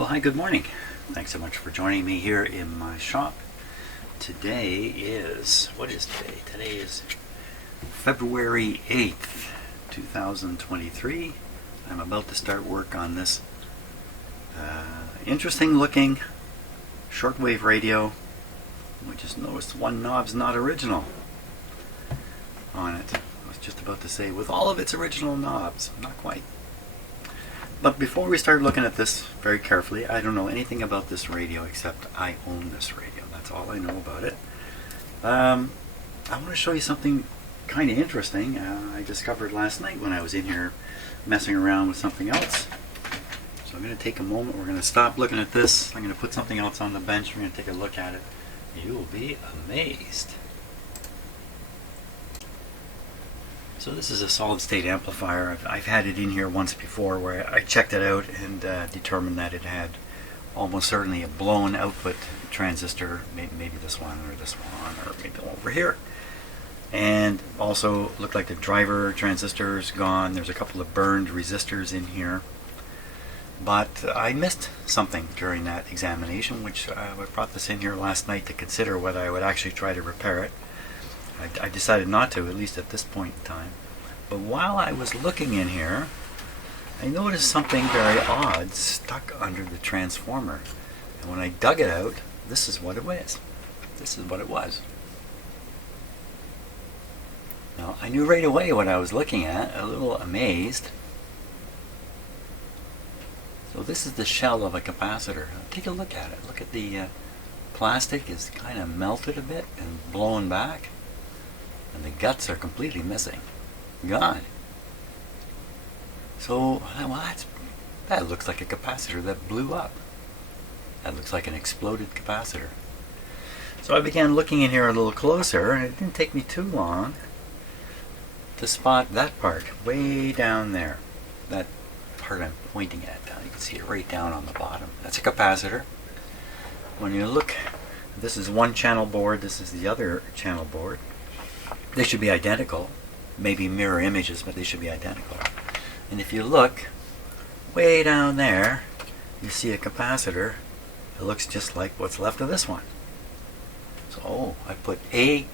Well, hi, good morning. Thanks so much for joining me here in my shop. Today is, what is today? Today is February 8th, 2023. I'm about to start work on this interesting looking shortwave radio. We just noticed one knob's not original on it. I was just about to say with all of its original knobs, not quite. But before we start looking at this very carefully, I don't know anything about this radio except I own this radio. That's all I know about it. I want to show you something kind of interesting I discovered last night when I was in here messing around with something else. So I'm going to take a moment. We're going to stop looking at this. I'm going to put something else on the bench. We're going to take a look at it. You will be amazed. So this is a solid state amplifier. I've had it in here once before where I checked it out and determined that it had almost certainly a blown output transistor, maybe this one or maybe over here. And also looked like the driver transistor is gone. There's a couple of burned resistors in here. But I missed something during that examination, which I brought this in here last night to consider whether I would actually try to repair it. I decided not to, at least at this point in time. But while I was looking in here, I noticed something very odd stuck under the transformer. And when I dug it out, this is what it was. This is what it was. Now, I knew right away what I was looking at, a little amazed. So this is the shell of a capacitor. Take a look at it. Look at the plastic is kind of melted a bit and blown back. And the guts are completely missing. Gone. So, well, that looks like a capacitor that blew up. That looks like an exploded capacitor. So I began looking in here a little closer, and it didn't take me too long to spot that part way down there. That part I'm pointing at down. You can see it right down on the bottom. That's a capacitor. When you look, this is one channel board, this is the other channel board. They should be identical, maybe mirror images, but they should be identical. And if you look way down there, you see a capacitor. It looks just like what's left of this one. So I put A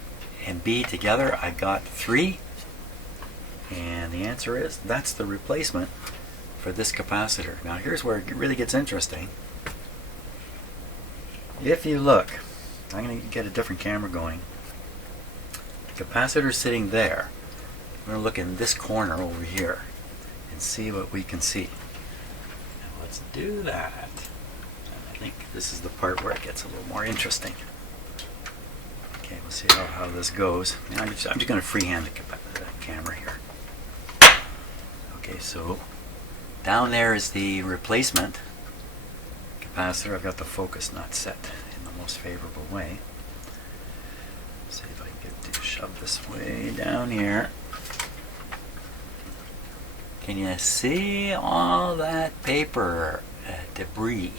and B together, I got 3. And the answer is, that's the replacement for this capacitor. Now here's where it really gets interesting. If you look, I'm going to get a different camera going. Capacitor sitting there. I'm going to look in this corner over here and see what we can see. Now let's do that. And I think this is the part where it gets a little more interesting. Okay, we'll see how this goes. Now I'm just going to freehand the camera here. Okay, so down there is the replacement capacitor. I've got the focus not set in the most favorable way. See if I can get to shove this way down here. Can you see all that paper debris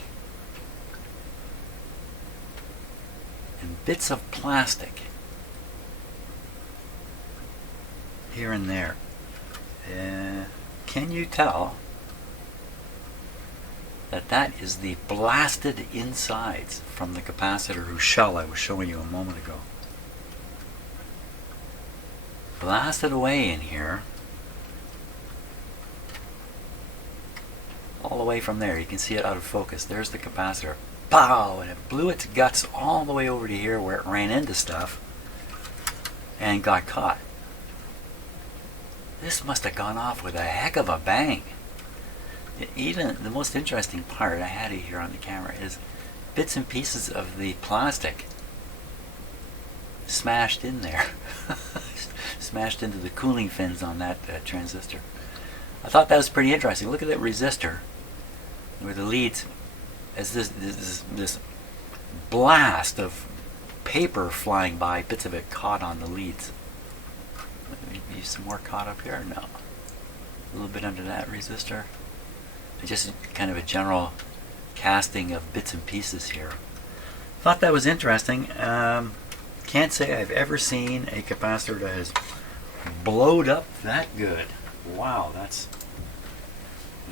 and bits of plastic here and there? Can you tell that is the blasted insides from the capacitor whose shell I was showing you a moment ago? Blasted away in here, all the way from there. You can see it out of focus. There's the capacitor. Pow! And it blew its guts all the way over to here where it ran into stuff and got caught. This must have gone off with a heck of a bang. Even the most interesting part, I had it here on the camera, is bits and pieces of the plastic smashed in there. Smashed into the cooling fins on that transistor. I thought that was pretty interesting. Look at that resistor where the leads, as this blast of paper flying by, bits of it caught on the leads. Maybe some more caught up here? No. A little bit under that resistor. Just kind of a general casting of bits and pieces here. Thought that was interesting. Can't say I've ever seen a capacitor that has blowed up that good. Wow, that's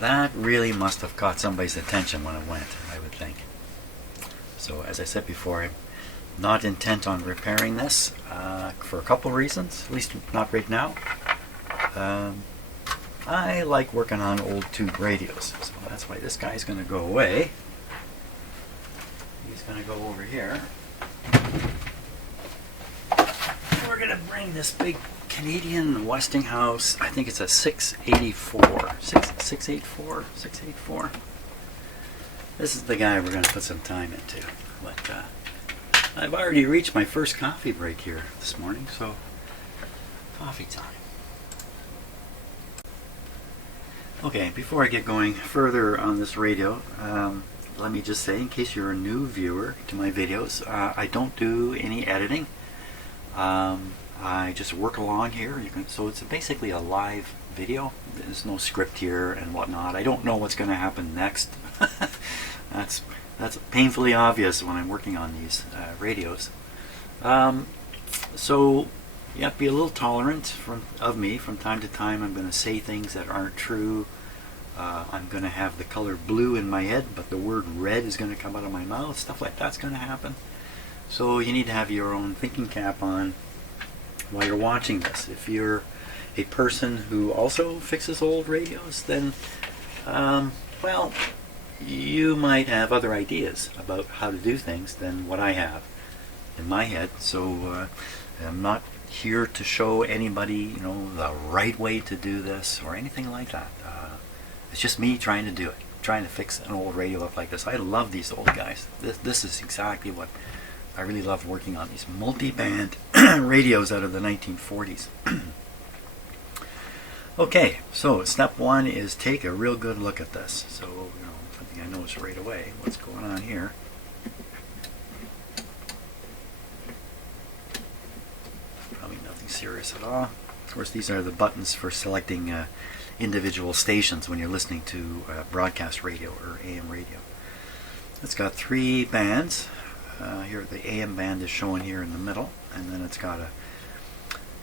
that really must have caught somebody's attention when it went, I would think. So as I said before, I'm not intent on repairing this for a couple of reasons, at least not right now. I like working on old tube radios, so that's why this guy's going to go away. He's going to go over here. We're going to bring this big Canadian Westinghouse, I think it's a 684. 684. This is the guy we're going to put some time into. But I've already reached my first coffee break here this morning, so coffee time. Okay, before I get going further on this radio, let me just say, in case you're a new viewer to my videos, I don't do any editing. I just work along here. So it's basically a live video. There's no script here and whatnot. I don't know what's going to happen next. That's painfully obvious when I'm working on these radios. So you have to be a little tolerant of me. From time to time I'm going to say things that aren't true. I'm going to have the color blue in my head, but the word red is going to come out of my mouth. Stuff like that's going to happen. So you need to have your own thinking cap on while you're watching this. If you're a person who also fixes old radios, then, well, you might have other ideas about how to do things than what I have in my head. So I'm not here to show anybody, the right way to do this or anything like that. It's just me trying to do it, trying to fix an old radio up like this. I love these old guys. This is exactly what I really love, working on these multi-band radios out of the 1940s. Okay, so step one is take a real good look at this. So, something I noticed right away, what's going on here. Probably nothing serious at all. Of course, these are the buttons for selecting individual stations when you're listening to broadcast radio or AM radio. It's got 3 bands. Here the AM band is shown here in the middle, and then it's got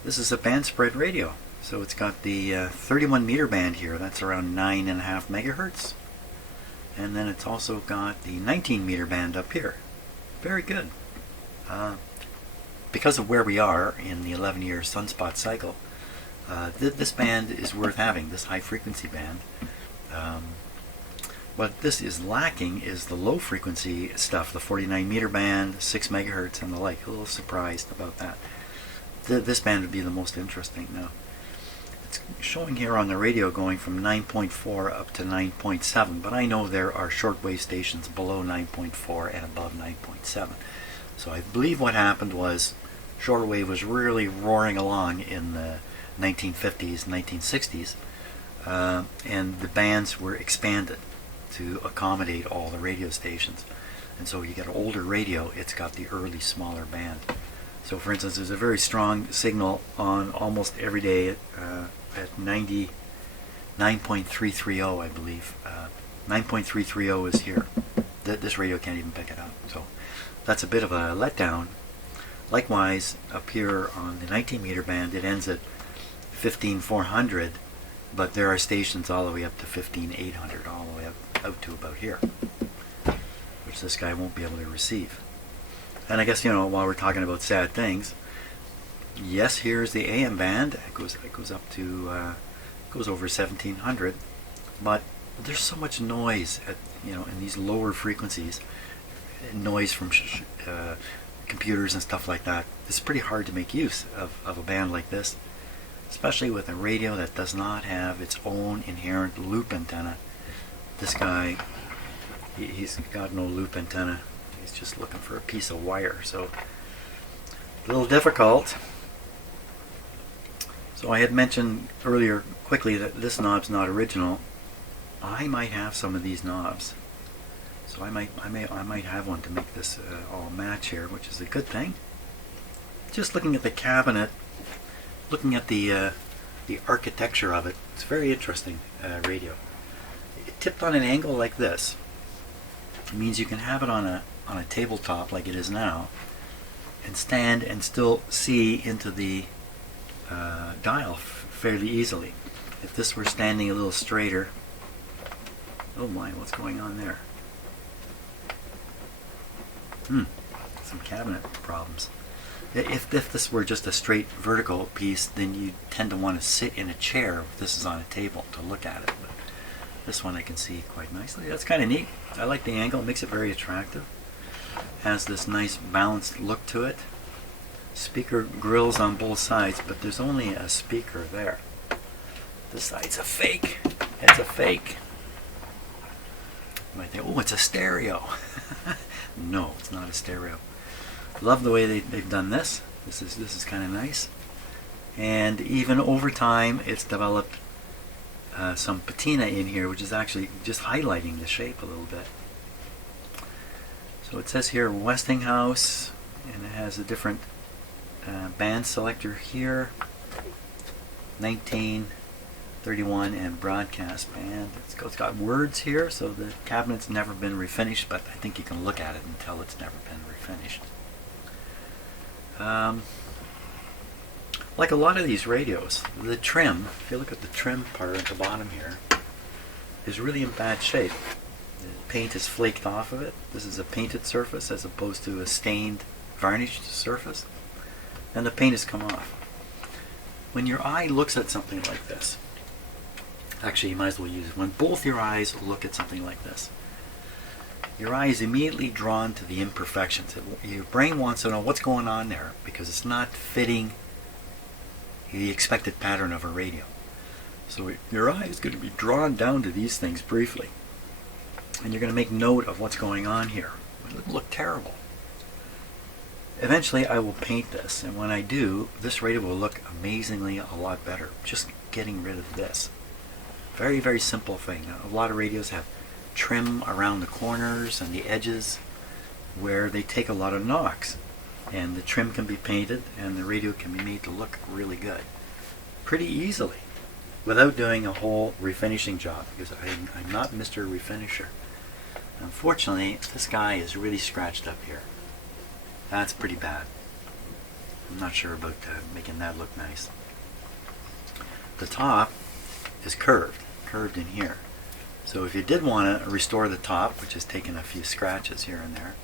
this is a band spread radio. So it's got the 31 meter band here, that's around 9.5 megahertz. And then it's also got the 19 meter band up here. Very good. Because of where we are in the 11-year sunspot cycle, this band is worth having, this high frequency band. What this is lacking is the low frequency stuff, the 49 meter band, 6 megahertz and the like. A little surprised about that. This band would be the most interesting now. It's showing here on the radio going from 9.4 up to 9.7, but I know there are shortwave stations below 9.4 and above 9.7. So I believe what happened was shortwave was really roaring along in the 1950s, 1960s, and the bands were expanded to accommodate all the radio stations. And so you get an older radio, it's got the early smaller band. So for instance, there's a very strong signal on almost every day at 9.330, I believe. 9.330 is here. This radio can't even pick it up. So that's a bit of a letdown. Likewise, up here on the 19 meter band, it ends at 15,400, but there are stations all the way up to 15,800, all the way up out to about here, which this guy won't be able to receive. And I guess, while we're talking about sad things, yes, here's the AM band. It goes up to goes over 1700, but there's so much noise at in these lower frequencies, noise from computers and stuff like that. It's pretty hard to make use of a band like this, especially with a radio that does not have its own inherent loop antenna. This guy, he's got no loop antenna. He's just looking for a piece of wire, so a little difficult. So I had mentioned earlier quickly that this knob's not original. I might have some of these knobs, so I might have one to make this all match here, which is a good thing. Just looking at the cabinet, looking at the architecture of it, it's a very interesting radio. It tipped on an angle like this. It means you can have it on a tabletop like it is now, and stand and still see into the dial fairly easily. If this were standing a little straighter, Oh my, what's going on there? Some cabinet problems. If this were just a straight vertical piece, then you tend to want to sit in a chair if this is on a table to look at it. But this one I can see quite nicely. That's kind of neat. I like the angle. It makes it very attractive. Has this nice balanced look to it. Speaker grills on both sides, but there's only a speaker there. This side's a fake. It's a fake. You might think, oh, it's a stereo. No, it's not a stereo. Love the way they've done this. This is kind of nice. And even over time, it's developed some patina in here, which is actually just highlighting the shape a little bit. So it says here Westinghouse, and it has a different band selector here. 1931 and broadcast band. It's got words here, so the cabinet's never been refinished, but I think you can look at it and tell it's never been refinished. Like a lot of these radios, the trim, if you look at the trim part at the bottom here, is really in bad shape. The paint is flaked off of it. This is a painted surface as opposed to a stained, varnished surface. And the paint has come off. When your eye looks at something like this, actually you might as well use it, when both your eyes look at something like this, your eye is immediately drawn to the imperfections. Your brain wants to know what's going on there because it's not fitting the expected pattern of a radio. So your eye is going to be drawn down to these things briefly. And you're going to make note of what's going on here. It will look terrible. Eventually I will paint this, and when I do, this radio will look amazingly a lot better. Just getting rid of this. Very, very simple thing. Now, a lot of radios have trim around the corners and the edges where they take a lot of knocks. And the trim can be painted and the radio can be made to look really good. Pretty easily. Without doing a whole refinishing job, because I'm not Mr. Refinisher. Unfortunately, this guy is really scratched up here. That's pretty bad. I'm not sure about making that look nice. The top is curved in here. So if you did want to restore the top, which has taken a few scratches here and there,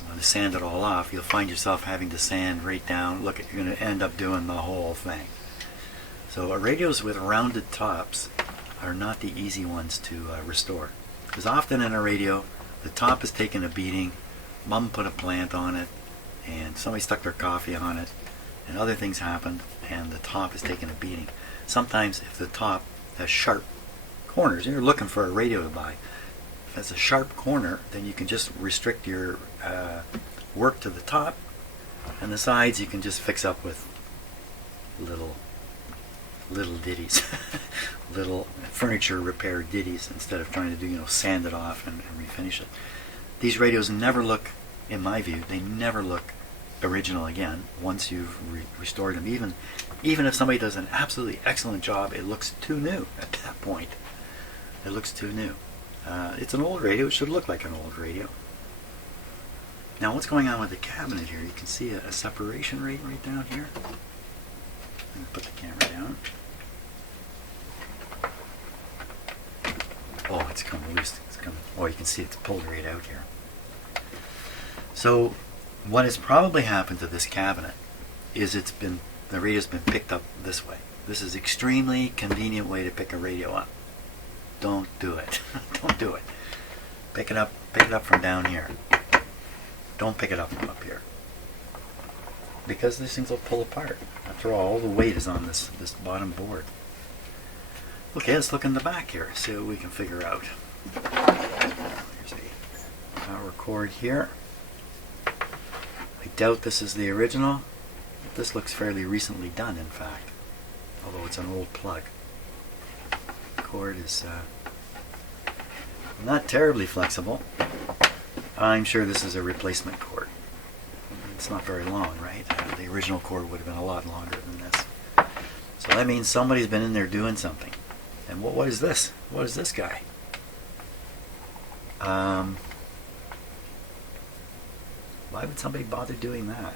you want to sand it all off, you'll find yourself having to sand right down. Look, you're going to end up doing the whole thing. So radios with rounded tops are not the easy ones to restore. Because often in a radio, the top has taken a beating, mom put a plant on it, and somebody stuck their coffee on it, and other things happened, and the top has taken a beating. Sometimes if the top has sharp corners, you're looking for a radio to buy, if it's a sharp corner, then you can just restrict your work to the top, and the sides you can just fix up with little ditties, little furniture repair ditties, instead of trying to do, sand it off and refinish it. These radios never look, in my view, they never look original again once you've restored them. Even if somebody does an absolutely excellent job, it looks too new at that point. It looks too new. It's an old radio. It should look like an old radio. Now, what's going on with the cabinet here? You can see a separation rate right down here. I'm going to put the camera down. Oh, it's coming loose. Oh, you can see it's pulled right out here. So, what has probably happened to this cabinet is the radio's been picked up this way. This is an extremely convenient way to pick a radio up. Don't do it. Don't do it. Pick it up from down here. Don't pick it up from up here. Because these things will pull apart. After all the weight is on this bottom board. Okay, let's look in the back here, see what we can figure out. There's a power cord here. I doubt this is the original. This looks fairly recently done, in fact. Although it's an old plug. The cord is not terribly flexible. I'm sure this is a replacement cord. It's not very long, right? The original cord would have been a lot longer than this. So that means somebody's been in there doing something. And what is this? What is this guy? Why would somebody bother doing that?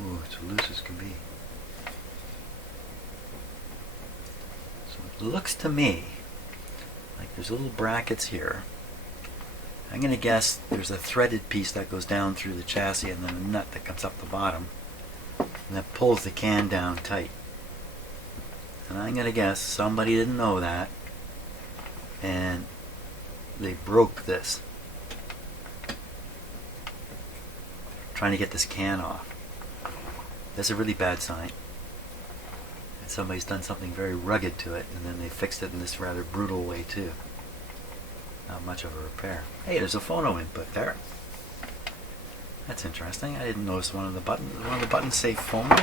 Ooh, it's loose as can be. It looks to me like there's little brackets here. I'm going to guess there's a threaded piece that goes down through the chassis and then a nut that comes up the bottom and that pulls the can down tight. And I'm going to guess somebody didn't know that and they broke this trying to get this can off. That's a really bad sign. And somebody's done something very rugged to it and then they fixed it in this rather brutal way too. Not much of a repair. Hey, there's a phono input there. That's interesting. I didn't notice one of the buttons. One of the buttons say phono.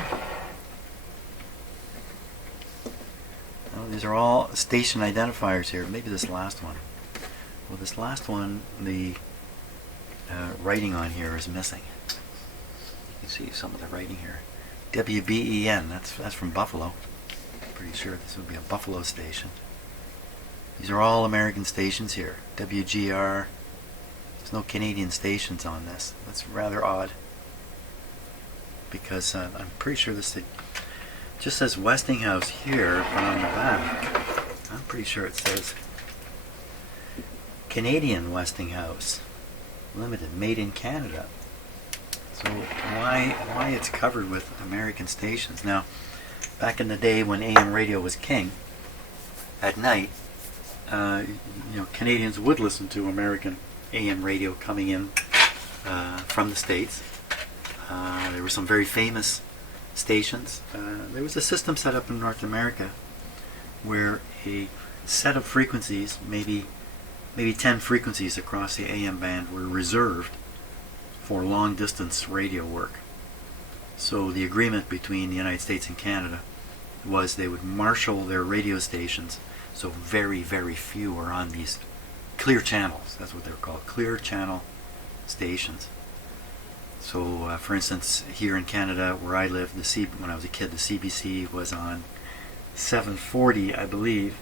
Oh, these are all station identifiers here. Maybe this last one. Well, this last one, the writing on here is missing. You can see some of the writing here. WBEN. That's from Buffalo. Pretty sure this would be a Buffalo station. These are all American stations here. WGR. There's no Canadian stations on this. That's rather odd. Because I'm pretty sure this just says Westinghouse here, but on the back, I'm pretty sure it says Canadian Westinghouse Limited, made in Canada. So why it's covered with American stations? Now, back in the day when AM radio was king, at night, Canadians would listen to American AM radio coming in from the States. There were some very famous stations. There was a system set up in North America where a set of frequencies, maybe 10 frequencies across the AM band, were reserved for long distance radio work. So the agreement between the United States and Canada was they would marshal their radio stations so very, very few are on these clear channels. That's what they're called, clear channel stations. So, for instance, here in Canada, where I lived, when I was a kid, the CBC was on 740, I believe.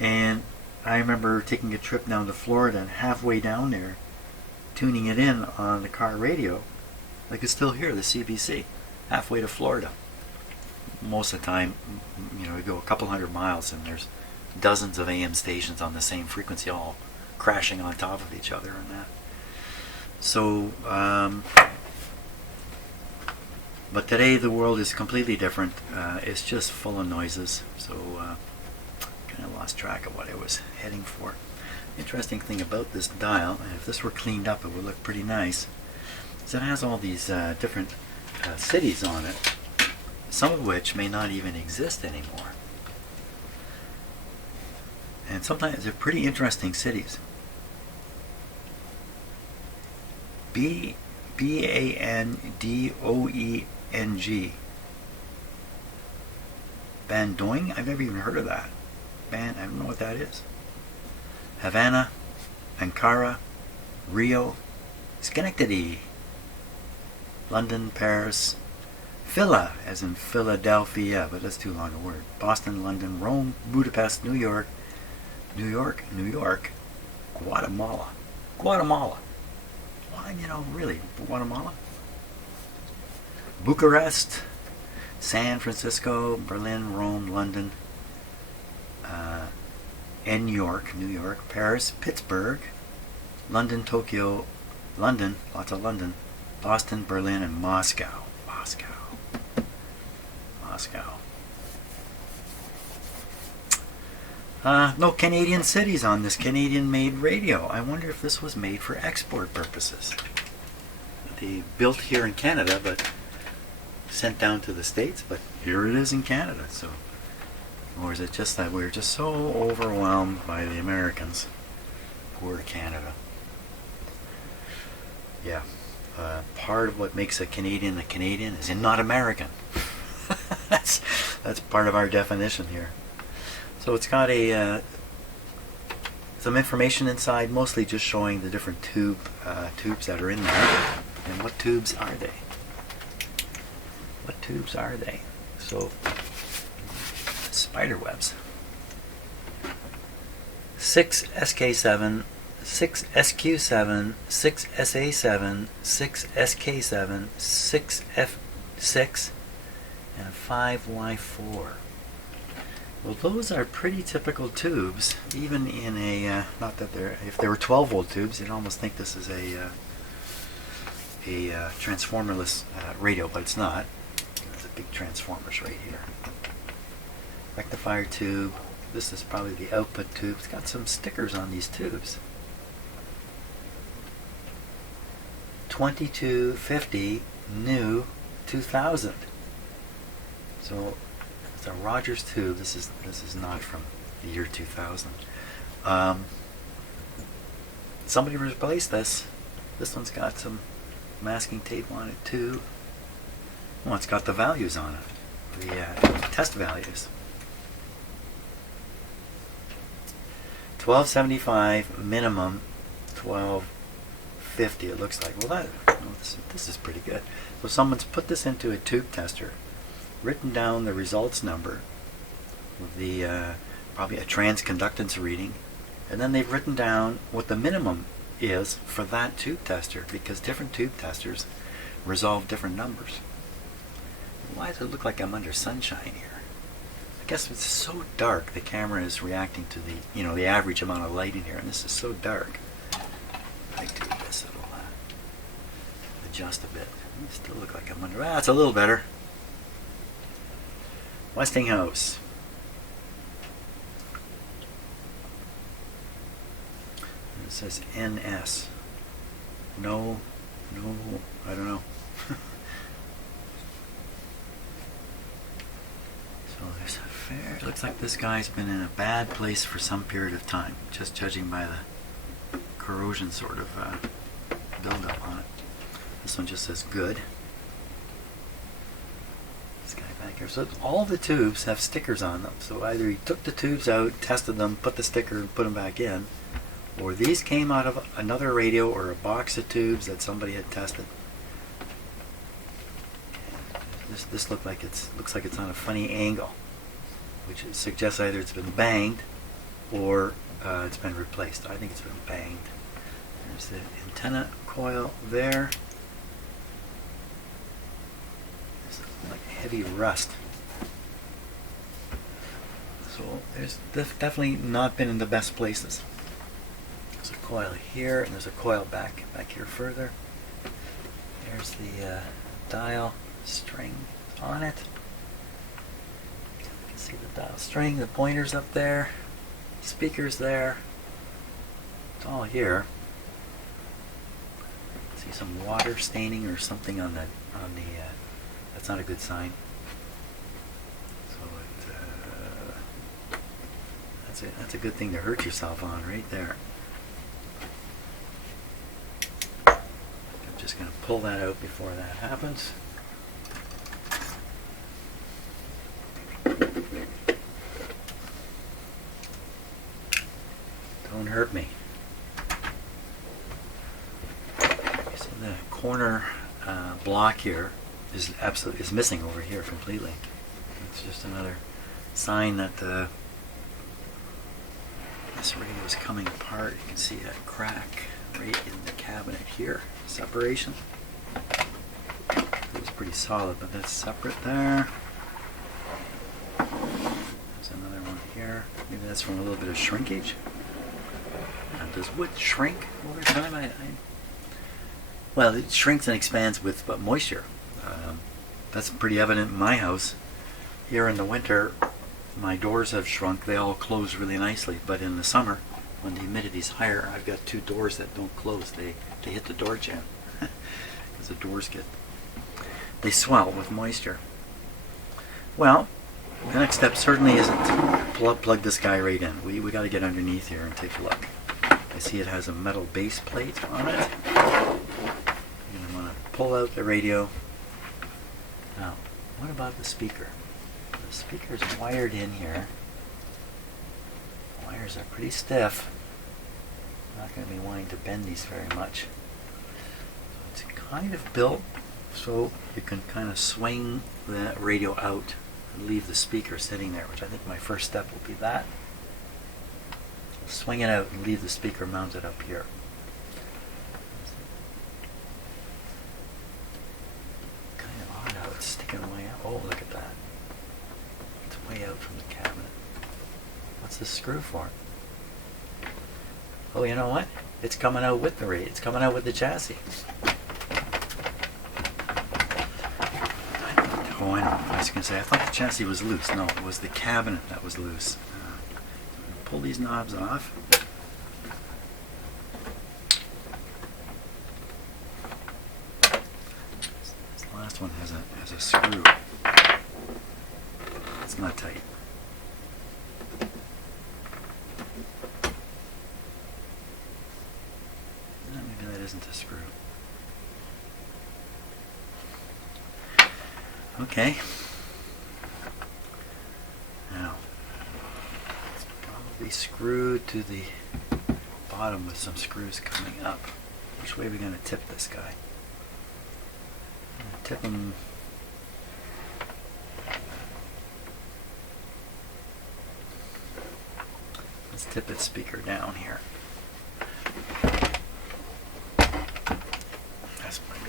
And I remember taking a trip down to Florida, and halfway down there, tuning it in on the car radio, I could still hear the CBC halfway to Florida. Most of the time, we go a couple hundred miles, and there's dozens of AM stations on the same frequency, all crashing on top of each other and that. So, but today the world is completely different. It's just full of noises. So, kind of lost track of what I was heading for. Interesting thing about this dial, and if this were cleaned up, it would look pretty nice, is it has all these different cities on it, some of which may not even exist anymore. And sometimes they're pretty interesting cities. Bandoing. Bandoing? I've never even heard of that. I don't know what that is. Havana, Ankara, Rio, Schenectady, London, Paris, Phila, as in Philadelphia, but that's too long a word. Boston, London, Rome, Budapest, New York, Guatemala. Well, really, Guatemala? Bucharest, San Francisco, Berlin, Rome, London, New York, Paris, Pittsburgh, London, Tokyo, London, lots of London, Boston, Berlin, and Moscow. No Canadian cities on this Canadian-made radio. I wonder if this was made for export purposes. They built here in Canada, but sent down to the States, but here it is in Canada. So, or is it just that we're just so overwhelmed by the Americans? Poor Canada. Yeah. Part of what makes a Canadian is not American. that's part of our definition here. So it's got some information inside, mostly just showing the different tubes that are in there. And what tubes are they? So, spider webs. 6 SK7, 6 SQ7, 6 SA7, 6 SK7, 6 F6, and 5 Y4. Well, those are pretty typical tubes, even in a, not that they're, if they were 12 volt tubes, you'd almost think this is a transformerless radio, but it's not. There's a big transformers right here. Rectifier tube. This is probably the output tube. It's got some stickers on these tubes. 2250 new 2000. So it's a Rogers tube. This is not from the year 2000. Somebody replaced this. This one's got some masking tape on it too. Well, it's got the values on it, the test values. 1275 minimum, 1250 it looks like. Well, this is pretty good. So someone's put this into a tube tester, written down the results number, the probably a transconductance reading, and then they've written down what the minimum is for that tube tester, because different tube testers resolve different numbers. Why does it look like I'm under sunshine here? I guess it's so dark, the camera is reacting to the, the average amount of light in here, and this is so dark. I do this, it'll adjust a bit. It still look like I'm under, it's a little better. Westinghouse. It says NS. No, I don't know. So there's a fair, it looks like this guy's been in a bad place for some period of time, just judging by the corrosion sort of buildup on it. This one just says good. This guy back here. So all the tubes have stickers on them. So either he took the tubes out, tested them, put the sticker and put them back in, or these came out of another radio or a box of tubes that somebody had tested. This looks like it's on a funny angle, which suggests either it's been banged or it's been replaced. I think it's been banged. There's the antenna coil there. There's like heavy rust. So there's definitely not been in the best places. There's a coil here, and there's a coil back here further. There's the dial string on it. You can see the dial string, the pointer's up there, speakers there. It's all here. See some water staining or something on the that's not a good sign. So that's a good thing to hurt yourself on right there. I'm just going to pull that out before that happens. Don't hurt me. So the corner block here is missing over here completely. It's just another sign that this radio is coming apart. You can see a crack right in the cabinet here. Separation. It was pretty solid, but that's separate there. There's another one here. Maybe that's from a little bit of shrinkage. Does wood shrink over time? Well, it shrinks and expands with moisture. That's pretty evident in my house. Here in the winter, my doors have shrunk. They all close really nicely. But in the summer, when the humidity's higher, I've got two doors that don't close. They hit the door jamb because the doors they swell with moisture. Well, the next step certainly isn't to plug this guy right in. We got to get underneath here and take a look. I see it has a metal base plate on it. I'm going to pull out the radio. Now, what about the speaker? The speaker's wired in here. The wires are pretty stiff. I'm not going to be wanting to bend these very much. So it's kind of built so you can kind of swing the radio out and leave the speaker sitting there, which I think my first step will be that. Swing it out and leave the speaker mounted up here. Kind of odd how it's sticking way out. Oh, look at that. It's way out from the cabinet. What's this screw for? Oh, you know what? It's coming out with the radio. It's coming out with the chassis. Oh, I know. I was going to say, I thought the chassis was loose. No, it was the cabinet that was loose. Pull these knobs off. This last one has a screw. It's not tight. Maybe that isn't a screw. Okay. Now, it's probably screwed to the bottom with some screws coming up. Which way are we going to tip this guy? I'm going to tip him. Let's tip its speaker down here.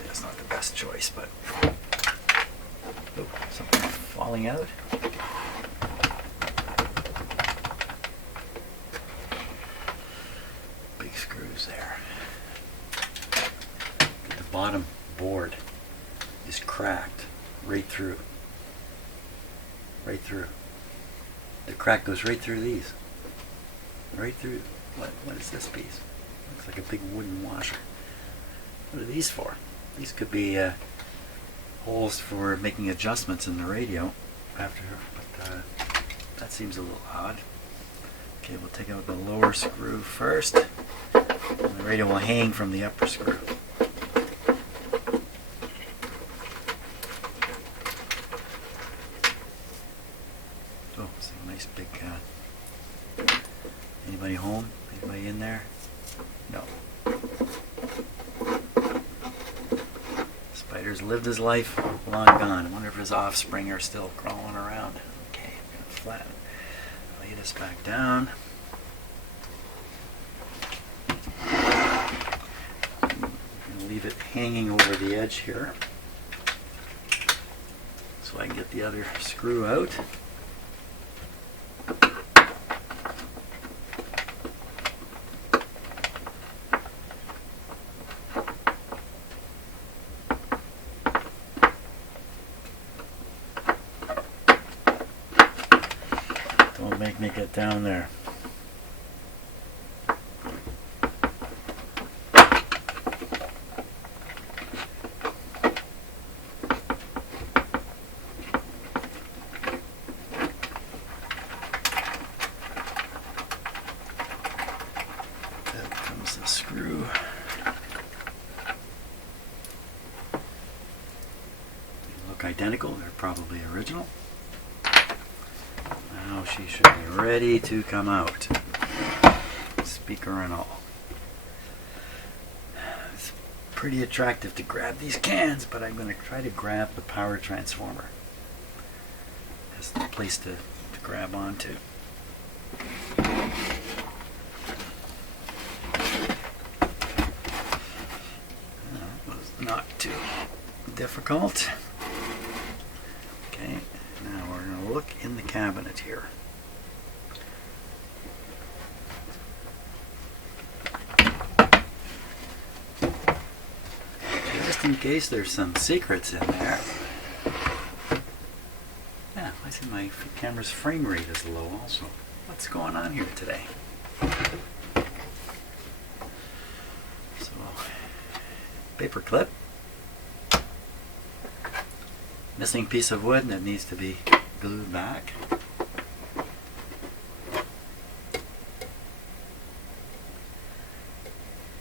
That's not the best choice, but oh, something falling out. Big screws there. The bottom board is cracked right through. Right through. The crack goes right through these. Right through. What is this piece? Looks like a big wooden washer. What are these for? These could be holes for making adjustments in the radio after, but that seems a little odd. Okay, we'll take out the lower screw first, and the radio will hang from the upper screw. Oh, it's a nice big anybody home? Anybody in there? No. Spider's lived his life, long gone. I wonder if his offspring are still crawling around. Okay, I'm going to flatten. Lay this back down. I'm going to leave it hanging over the edge here so I can get the other screw out. Don't make me get down there. There comes the screw. They look identical. They're probably original. Now she should be ready to come out. Speaker and all. It's pretty attractive to grab these cans, but I'm going to try to grab the power transformer. That's the place to grab onto. That was not too difficult. Okay. Now we're going to look in the cabinet here. Just in case there's some secrets in there. Yeah, I see my camera's frame rate is low also. What's going on here today? So, paper clip. Missing piece of wood that needs to be glued back.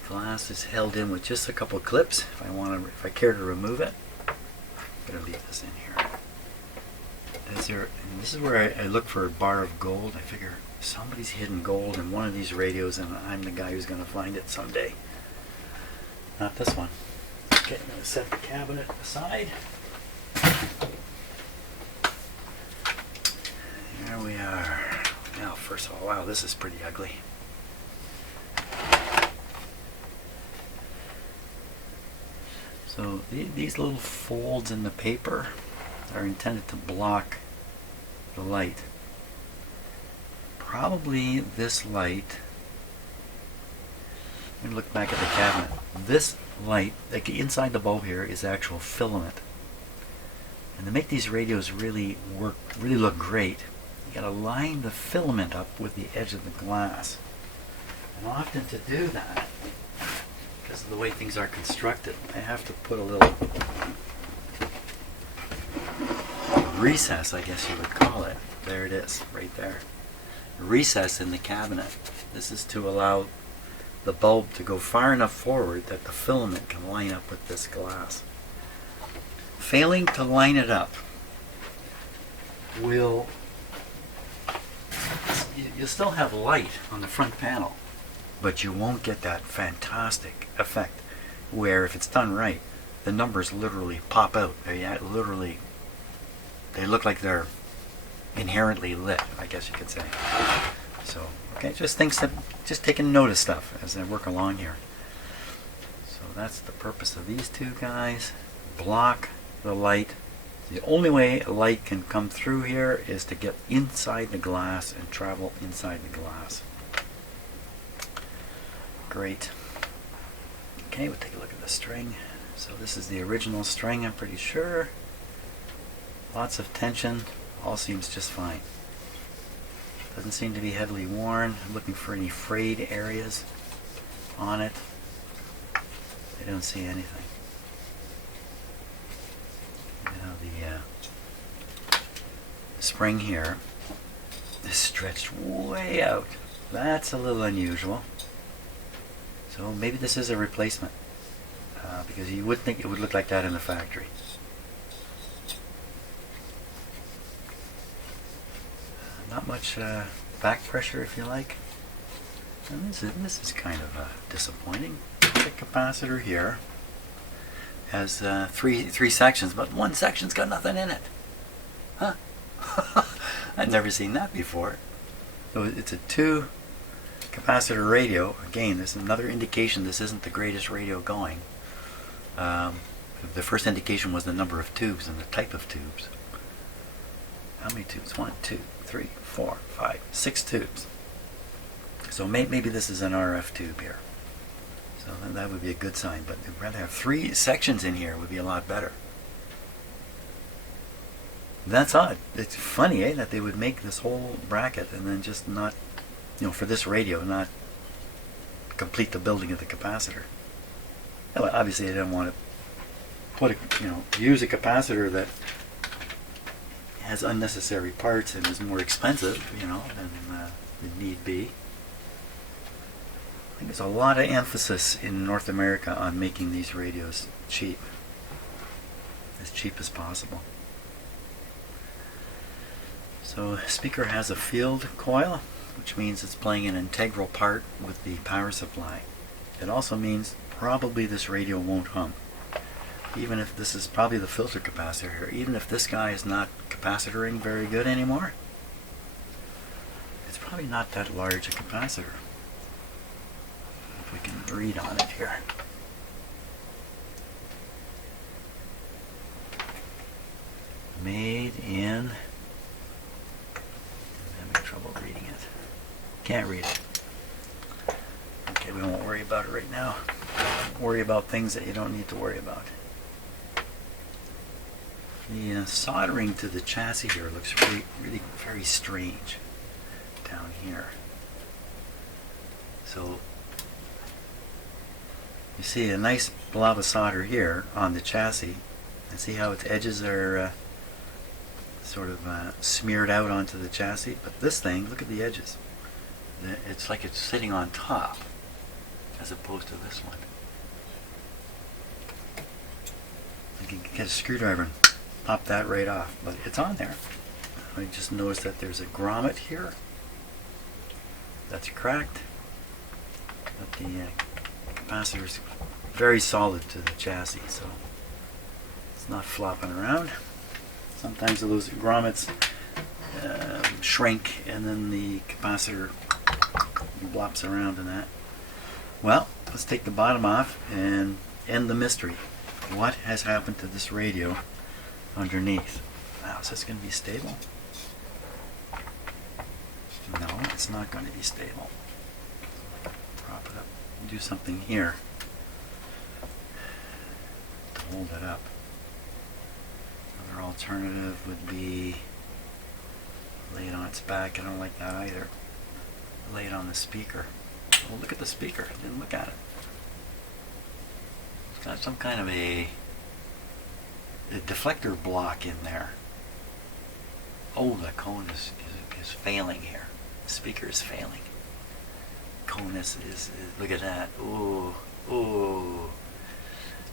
Glass is held in with just a couple clips. If I care to remove it, I'm gonna leave this in here. And this is where I look for a bar of gold. I figure somebody's hidden gold in one of these radios, and I'm the guy who's gonna find it someday. Not this one. Okay, I'm gonna set the cabinet aside. There we are. Now, first of all, wow, this is pretty ugly. So these little folds in the paper are intended to block the light. probably this light. Let me look back at the cabinet. This light, like inside the bulb here, is actual filament. And to make these radios really look great, you gotta line the filament up with the edge of the glass. And often to do that, because of the way things are constructed, I have to put a little recess, I guess you would call it. There it is, right there. A recess in the cabinet. This is to allow the bulb to go far enough forward that the filament can line up with this glass. Failing to line it up you'll still have light on the front panel, but you won't get that fantastic effect where, if it's done right, the numbers literally pop out. They look like they're inherently lit, I guess you could say. So, okay, just taking note of stuff as I work along here. So that's the purpose of these two guys. Block the light. The only way light can come through here is to get inside the glass and travel inside the glass. Great. Okay, we'll take a look at the string. So this is the original string, I'm pretty sure. Lots of tension. All seems just fine. Doesn't seem to be heavily worn. I'm looking for any frayed areas on it. I don't see anything. Now the spring here is stretched way out. That's a little unusual. So maybe this is a replacement, because you would think it would look like that in the factory. Not much back pressure, if you like. And this is kind of disappointing. The capacitor here has three sections, but one section's got nothing in it. Huh? I've never seen that before. So it's a 2 capacitor radio. Again, this is another indication this isn't the greatest radio going. The first indication was the number of tubes and the type of tubes. How many tubes? 1, 2, 3, 4, 5, 6 tubes. So maybe this is an RF tube here. So that would be a good sign, but I'd rather have 3 sections in here would be a lot better. That's odd. It's funny, that they would make this whole bracket and then just not, for this radio, not complete the building of the capacitor. Well, obviously, they didn't want to use a capacitor that has unnecessary parts and is more expensive, than need be. I think there's a lot of emphasis in North America on making these radios cheap, as cheap as possible. So speaker has a field coil, which means it's playing an integral part with the power supply. It also means probably this radio won't hum. Even if this is probably the filter capacitor here, even if this guy is not capacitoring very good anymore, it's probably not that large a capacitor. If we can read on it here. Made in... I'm having trouble reading it. Can't read it. Okay, we won't worry about it right now. Worry about things that you don't need to worry about. The soldering to the chassis here looks really very strange down here. So you see a nice blob of solder here on the chassis, and see how its edges are sort of smeared out onto the chassis. But this thing, look at the edges. It's like it's sitting on top as opposed to this one. You can get a screwdriver and pop that right off, but it's on there. I just noticed that there's a grommet here that's cracked, but the capacitor's very solid to the chassis, so it's not flopping around. Sometimes those grommets shrink and then the capacitor flops around in that. Well, let's take the bottom off and end the mystery. What has happened to this radio underneath? Now, is this going to be stable? No. it's not going to be stable. Prop it up and do something here to hold it up. Another alternative would be lay it on its back. I don't like that either. Lay it on the speaker. Oh, look at the speaker. I didn't look at it. It's got some kind of a deflector block in there. Oh, the cone is failing here. The speaker is failing. Cone is look at that. Ooh, ooh.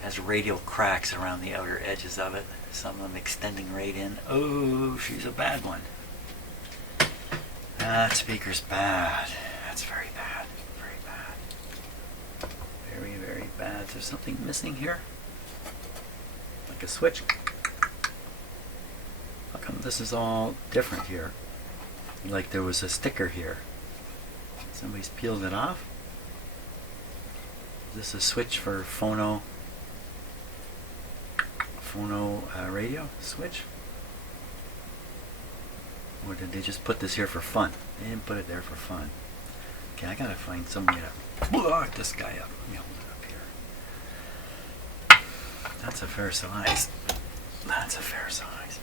Has radial cracks around the outer edges of it. Some of them extending right in. Oh, she's a bad one. That speaker's bad. That's very bad. Very bad. Very, very bad. Is there something missing here? Like a switch? How come this is all different here? Like there was a sticker here. Somebody's peeled it off? Is this a switch for phono radio switch? Or did they just put this here for fun? They didn't put it there for fun. Okay, I gotta find some way to block this guy up. Let me hold it up here. That's a fair size. That's a fair size.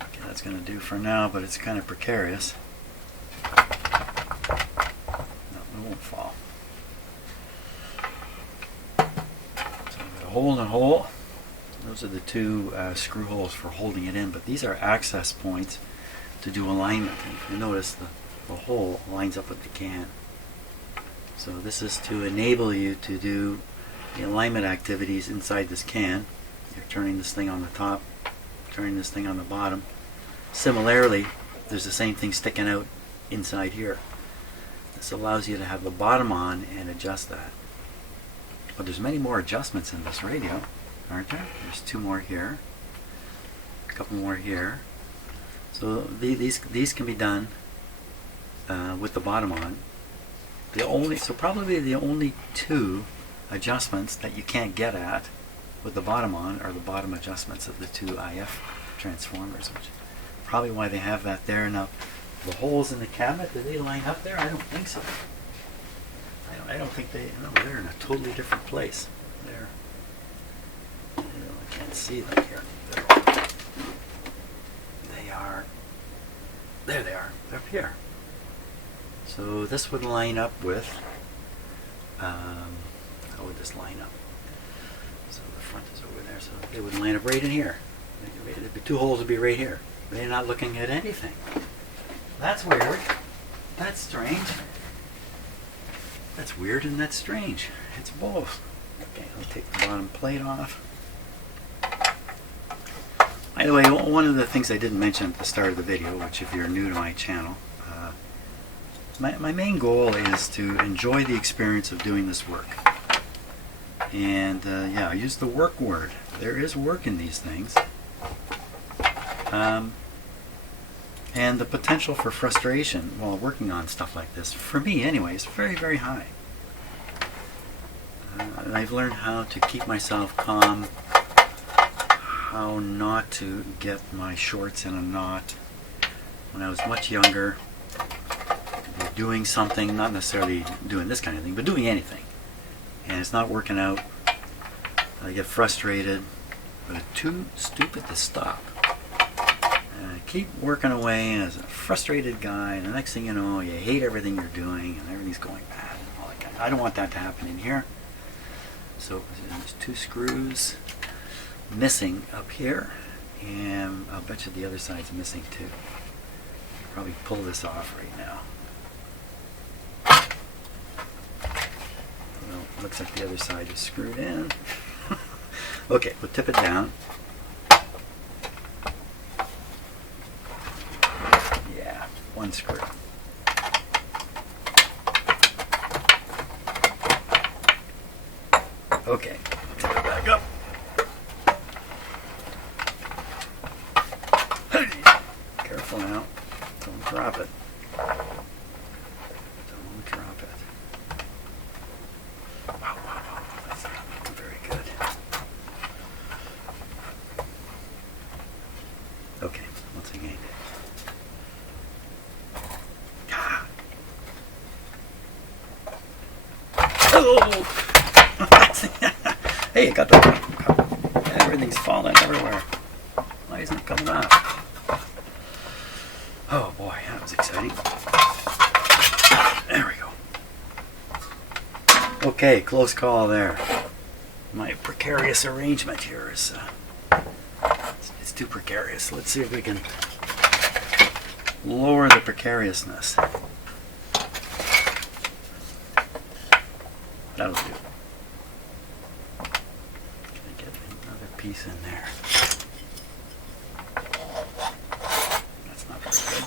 Okay, that's gonna do for now, but it's kind of precarious. No, it won't fall. Hole and a hole. Those are the two screw holes for holding it in, but these are access points to do alignment. And if you notice, the hole lines up with the can. So this is to enable you to do the alignment activities inside this can. You're turning this thing on the top, turning this thing on the bottom. Similarly, there's the same thing sticking out inside here. This allows you to have the bottom on and adjust that. But there's many more adjustments in this radio, aren't there? There's two more here, a couple more here. So these can be done with the bottom on. Probably the only two adjustments that you can't get at with the bottom on are the bottom adjustments of the two IF transformers, which is probably why they have that there. Now, the holes in the cabinet, do they line up there? I don't think so. I don't think they're in a totally different place. There. I can't see them here. They are. There they are. They're up here. So this would line up with. How would this line up? So the front is over there. So it would line up right in here. The two holes would be right here. They're not looking at anything. That's weird. That's strange. That's weird and that's strange. It's both. Okay, I'll take the bottom plate off. By the way, one of the things I didn't mention at the start of the video, which if you're new to my channel, my main goal is to enjoy the experience of doing this work. And yeah, I use the work word. There is work in these things. And the potential for frustration while working on stuff like this, for me anyway, is very, very high. I've learned how to keep myself calm, how not to get my shorts in a knot. When I was much younger, doing something, not necessarily doing this kind of thing, but doing anything, and it's not working out, I get frustrated, but it's too stupid to stop. And I keep working away as a frustrated guy, and the next thing you know, you hate everything you're doing, and everything's going bad. And all that kind of, I don't want that to happen in here. So there's two screws missing up here, and I'll bet you the other side's missing too. I'll probably pull this off right now. Well, looks like the other side is screwed in. Okay, we'll tip it down. Yeah, one screw. Okay, tip it back up. Hey, careful now. Don't drop it. Don't drop it. Wow, wow, wow. That's not looking very good. Hey, it got the... Everything's falling everywhere. Why isn't it coming off? Oh boy, that was exciting. There we go. Okay, close call there. My precarious arrangement here is... it's too precarious. Let's see if we can lower the precariousness. That'll do. Can I get another piece in there? That's not very good.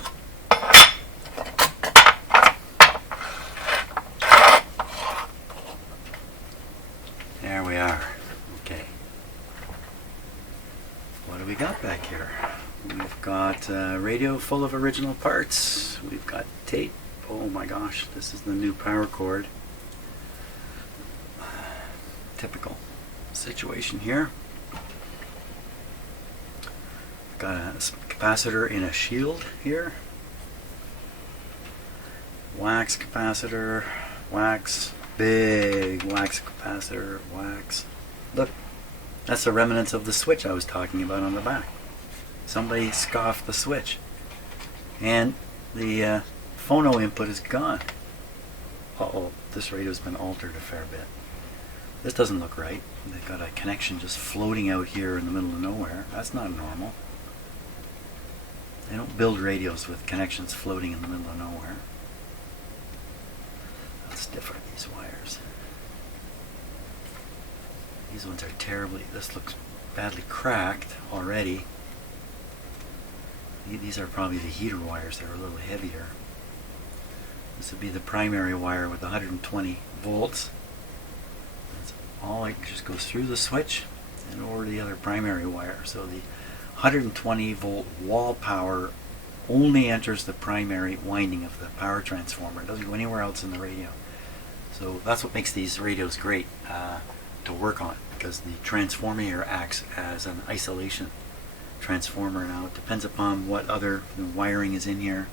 There we are. Okay. What do we got back here? We've got a radio full of original parts. We've got tape. Oh my gosh, this is the new power cord. Typical situation here. Got a capacitor in a shield here. Wax capacitor, wax, big wax capacitor, wax. Look, that's the remnants of the switch I was talking about on the back. Somebody scoffed the switch. And the phono input is gone. Uh-oh, this radio's been altered a fair bit. This doesn't look right. They've got a connection just floating out here in the middle of nowhere. That's not normal. They don't build radios with connections floating in the middle of nowhere. That's different, these wires. These ones are terribly... This looks badly cracked already. These are probably the heater wires. They're a little heavier. This would be the primary wire with 120 volts. All it just goes through the switch and over the other primary wire. So the 120 volt wall power only enters the primary winding of the power transformer. It doesn't go anywhere else in the radio. So that's what makes these radios great to work on, because the transformer here acts as an isolation transformer. Now it depends upon what other wiring is in here.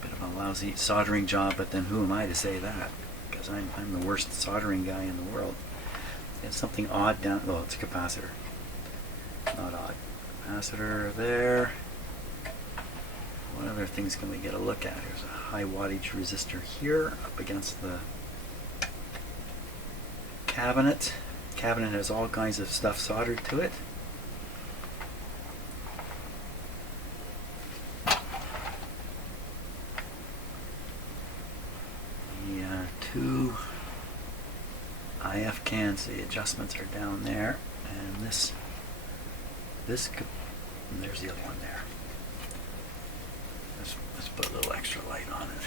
Bit of a lousy soldering job, but then who am I to say that? Because I'm the worst soldering guy in the world. There's something odd down... Oh, it's a capacitor. Not odd. Capacitor there. What other things can we get a look at? There's a high wattage resistor here up against the cabinet. The cabinet has all kinds of stuff soldered to it. The two IF cans, the adjustments are down there, and this and there's the other one there. Let's put a little extra light on it.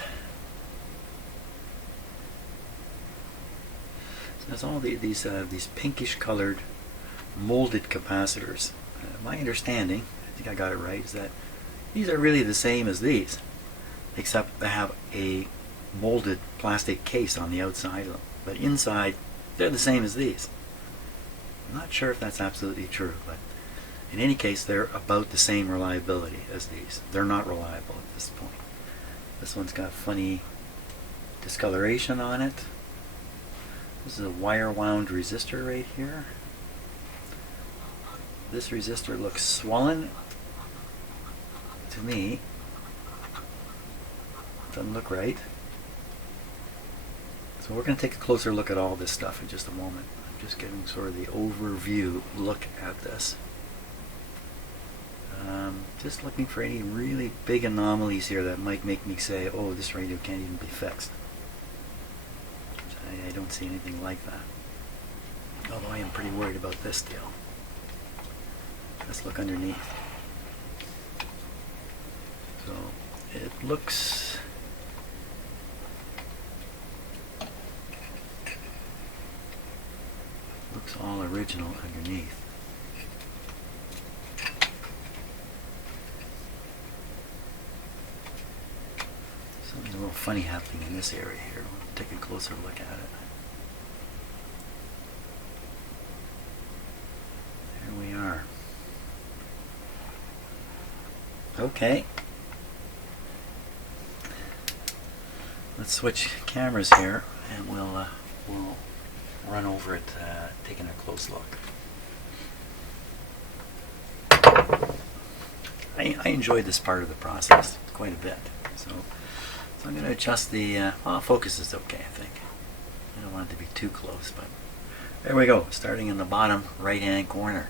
So there's all these pinkish colored molded capacitors. My understanding, I think I got it right, is that these are really the same as these, except they have a molded plastic case on the outside of them. But inside, they're the same as these. I'm not sure if that's absolutely true, but in any case, they're about the same reliability as these. They're not reliable at this point. This one's got funny discoloration on it. This is a wire wound resistor right here. This resistor looks swollen to me. Doesn't look right. So we're going to take a closer look at all this stuff in just a moment. I'm just getting sort of the overview look at this. Just looking for any really big anomalies here that might make me say, oh, this radio can't even be fixed. I don't see anything like that. Although I am pretty worried about this deal. Let's look underneath. So it looks all original underneath. Something a little funny happening in this area here. We'll take a closer look at it. There we are. Okay. Let's switch cameras here, and we'll run over it taking a close look. I enjoyed this part of the process quite a bit. So I'm going to adjust the, focus is okay, I think. I don't want it to be too close, but there we go, starting in the bottom right-hand corner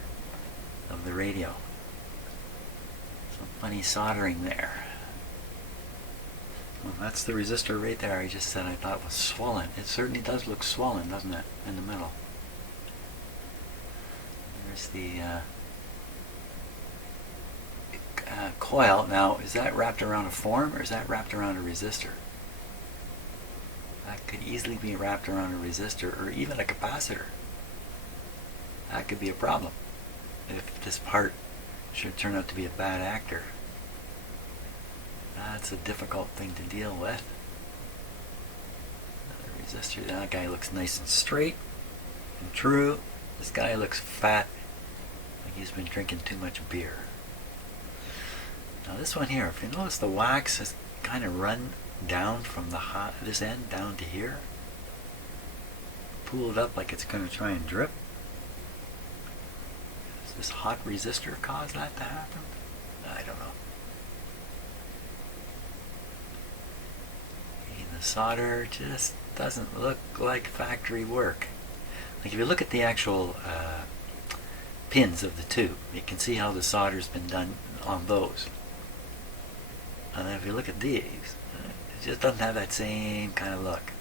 of the radio. Some funny soldering there. Well, that's the resistor right there I just said I thought was swollen. It certainly does look swollen, doesn't it, in the middle. There's the coil. Now, is that wrapped around a form or is that wrapped around a resistor? That could easily be wrapped around a resistor or even a capacitor. That could be a problem if this part should turn out to be a bad actor. That's a difficult thing to deal with. Another resistor. That guy looks nice and straight and true. This guy looks fat, like he's been drinking too much beer. Now this one here, if you notice, the wax has kind of run down from the this end down to here. Pull it up like it's going to try and drip. Does this hot resistor cause that to happen? I don't know. The solder just doesn't look like factory work. Like if you look at the actual pins of the tube, you can see how the solder's been done on those. And then if you look at these, it just doesn't have that same kind of look.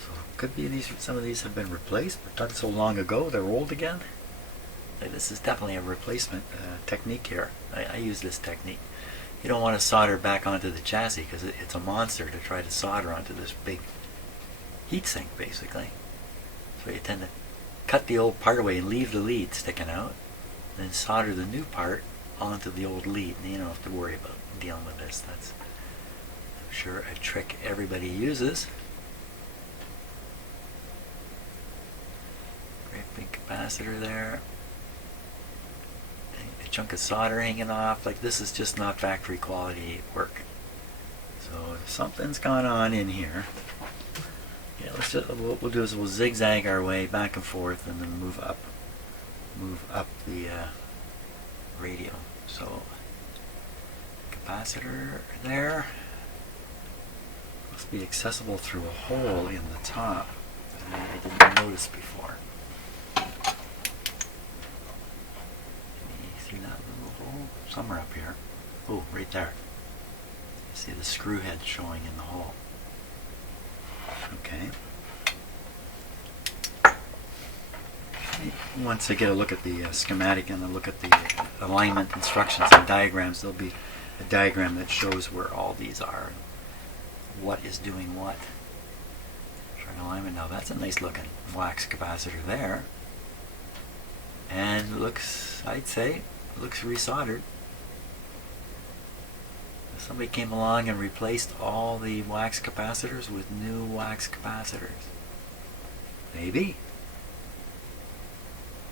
So it could be some of these have been replaced, but done so long ago they're old again. This is definitely a replacement technique here. I use this technique. You don't want to solder back onto the chassis because it's a monster to try to solder onto this big heat sink, basically. So you tend to cut the old part away and leave the lead sticking out, and then solder the new part onto the old lead. And you don't have to worry about dealing with this. That's, I'm sure, a trick everybody uses. Great big capacitor there. A chunk of solder hanging off. Like, this is just not factory quality work. So something's gone on in here. Yeah, let's just, what we'll do is we'll zigzag our way back and forth and then move up the radio. So capacitor there must be accessible through a hole in the top that I didn't notice before. See that little hole? Somewhere up here. Oh, right there. You see the screw head showing in the hole. Okay. Once I get a look at the schematic and a look at the alignment instructions and diagrams, there'll be a diagram that shows where all these are and what is doing what. Trying alignment. Now that's a nice looking wax capacitor there. And looks, I'd say, looks resoldered. Somebody came along and replaced all the wax capacitors with new wax capacitors. Maybe.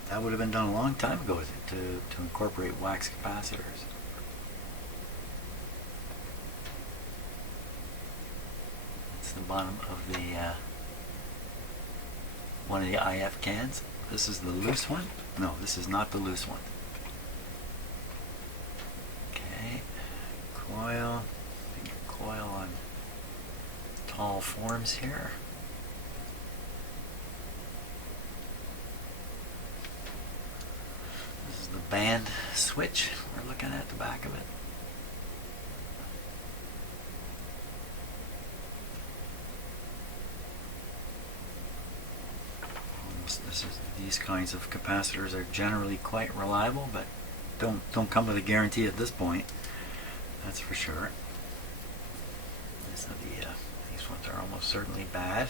That would have been done a long time ago to incorporate wax capacitors. That's the bottom of the one of the IF cans. This is the loose one. No, this is not the loose one. Okay. Coil. Big coil on tall forms here. This is the band switch we're looking at the back of it. These kinds of capacitors are generally quite reliable, but don't come with a guarantee at this point. That's for sure. These ones are almost certainly bad.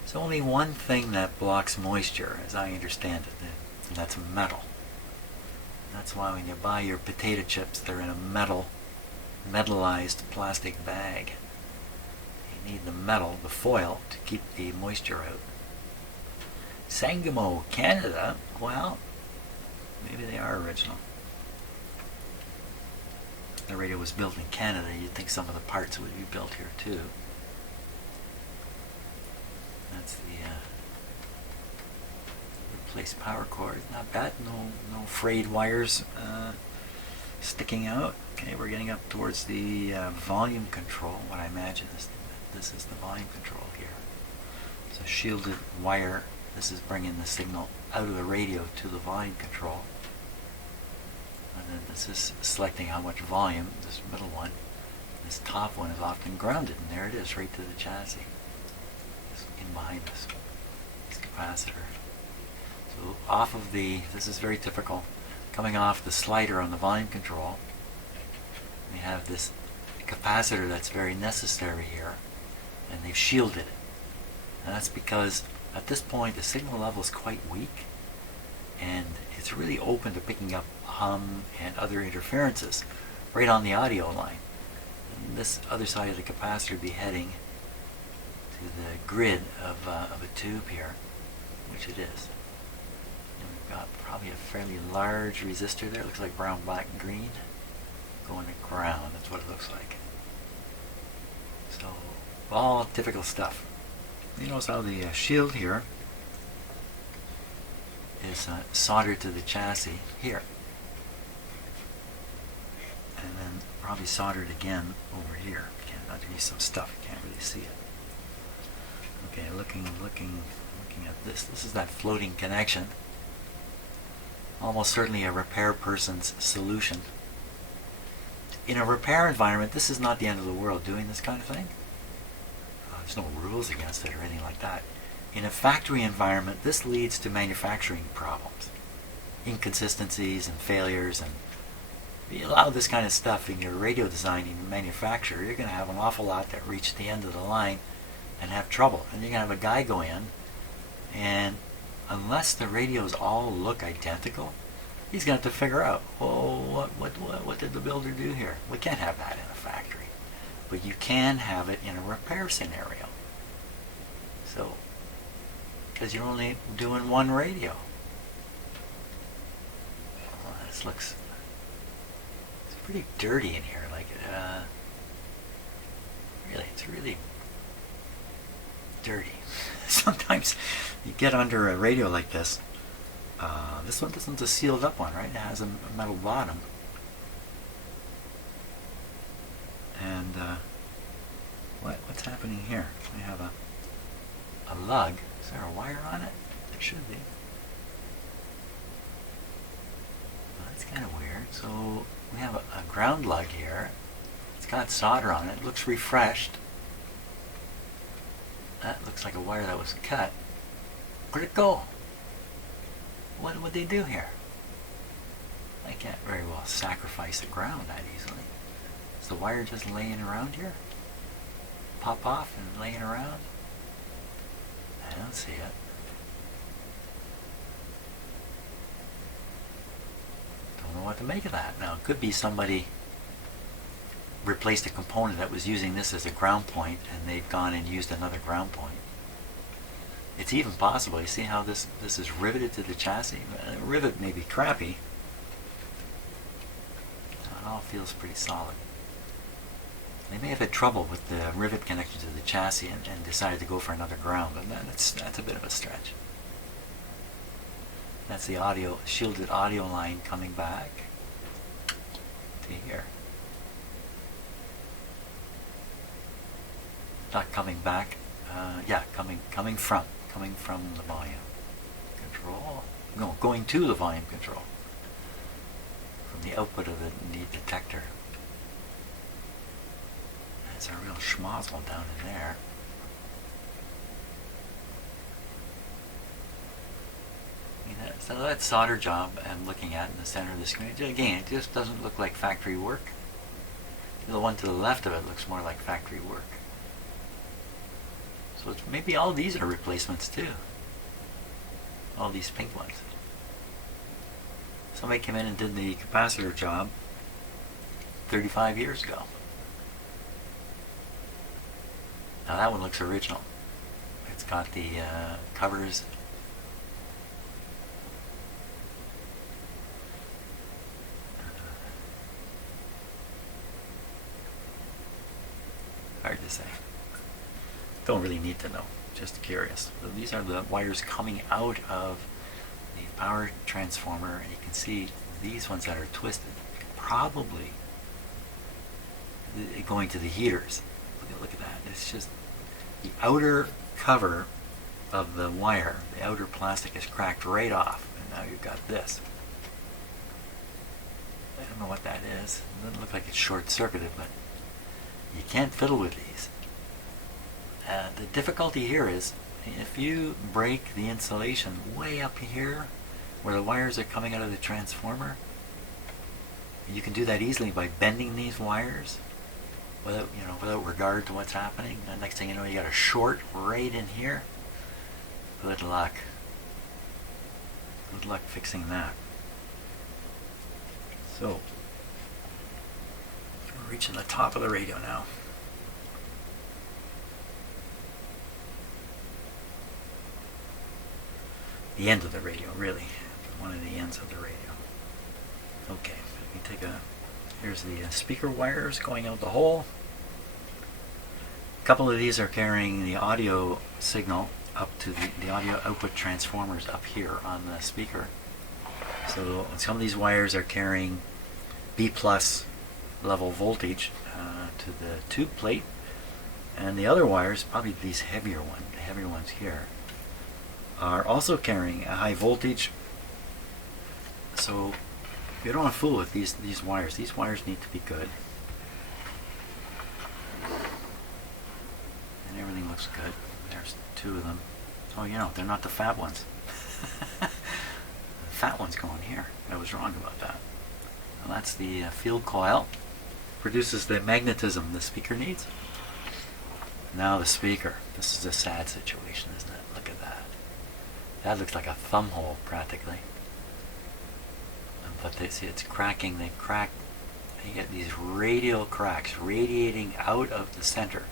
There's only one thing that blocks moisture, as I understand it, and that's metal. And that's why when you buy your potato chips, they're in a metallized plastic bag. You need the metal, the foil, to keep the moisture out. Sangamo, Canada, well, maybe they are original. the radio was built in Canada, you'd think some of the parts would be built here too. That's the replaced power cord. Not bad. No frayed wires sticking out. Okay, we're getting up towards the volume control. What I imagine is this is the volume control here. It's a shielded wire. This is bringing the signal out of the radio to the volume control. And then this is selecting how much volume, this middle one. This top one is often grounded, and there it is, right to the chassis. It's in behind this capacitor. So off of this is very typical, coming off the slider on the volume control, we have this capacitor that's very necessary here, and they've shielded it. And that's because at this point the signal level is quite weak, and it's really open to picking up hum and other interferences right on the audio line. And this other side of the capacitor would be heading to the grid of a tube here, which it is. And we've got probably a fairly large resistor there. It looks like brown, black, and green. Going to ground, that's what it looks like. So, all typical stuff. You notice how the shield here is soldered to the chassis here. And then probably soldered again over here. Again, underneath some stuff, you can't really see it. Okay, looking at this. This is that floating connection. Almost certainly a repair person's solution. In a repair environment, this is not the end of the world doing this kind of thing. There's no rules against it or anything like that. In a factory environment, this leads to manufacturing problems, inconsistencies and failures. And if you allow this kind of stuff in your radio design and manufacture, you're going to have an awful lot that reach the end of the line and have trouble. And you're going to have a guy go in, and unless the radios all look identical, he's going to have to figure out, well, what did the builder do here? We can't have that in a factory. But you can have it in a repair scenario. So, because you're only doing one radio. Well, this looks, it's pretty dirty in here. Like, really, it's really dirty. Sometimes you get under a radio like this. This one isn't a sealed up one, right? It has a metal bottom. And what's happening here? We have a lug. Is there a wire on it? There should be. Well, that's kind of weird. So we have a ground lug here. It's got solder on it. It looks refreshed. That looks like a wire that was cut. Where'd it go? What would they do here? I can't very well sacrifice the ground that easily. Is the wire just laying around here? Pop off and laying around? I don't see it. Don't know what to make of that. Now, it could be somebody replaced a component that was using this as a ground point, and they've gone and used another ground point. It's even possible. You see how this is riveted to the chassis? Rivet may be crappy. It all feels pretty solid. They may have had trouble with the rivet connection to the chassis and decided to go for another ground, but that's a bit of a stretch. That's the shielded audio line coming back to here. Not coming back. Yeah, coming from the volume control. No, going to the volume control from the output of the detector. There's a real schmozzle down in there. So that solder job I'm looking at in the center of the screen, again, it just doesn't look like factory work. The one to the left of it looks more like factory work. So maybe all these are replacements too. All these pink ones. Somebody came in and did the capacitor job 35 years ago. Now that one looks original. It's got the covers. Hard to say. Don't really need to know, just curious. So these are the wires coming out of the power transformer, and you can see these ones that are twisted, probably going to the heaters. Look at that. It's just the outer cover of the wire, the outer plastic is cracked right off, and now you've got this. I don't know what that is. It doesn't look like it's short-circuited, but you can't fiddle with these. The difficulty here is if you break the insulation way up here where the wires are coming out of the transformer, you can do that easily by bending these wires without regard to what's happening. The next thing you know, you got a short right in here. Good luck. Good luck fixing that. So, we're reaching the top of the radio now. The end of the radio, really. One of the ends of the radio. Okay, we can take here's the speaker wires going out the hole. A couple of these are carrying the audio signal up to the audio output transformers up here on the speaker. So some of these wires are carrying B+ level voltage to the tube plate, and the other wires, probably these heavier ones here, are also carrying a high voltage. So you don't want to fool with these wires. These wires need to be good. And everything looks good. There's two of them. Oh, they're not the fat ones. The fat one's going here. I was wrong about that. Well, that's the field coil. Produces the magnetism the speaker needs. Now the speaker. This is a sad situation, isn't it? Look at that. That looks like a thumb hole, practically. But they see it's cracking. They crack. You get these radial cracks radiating out of the center.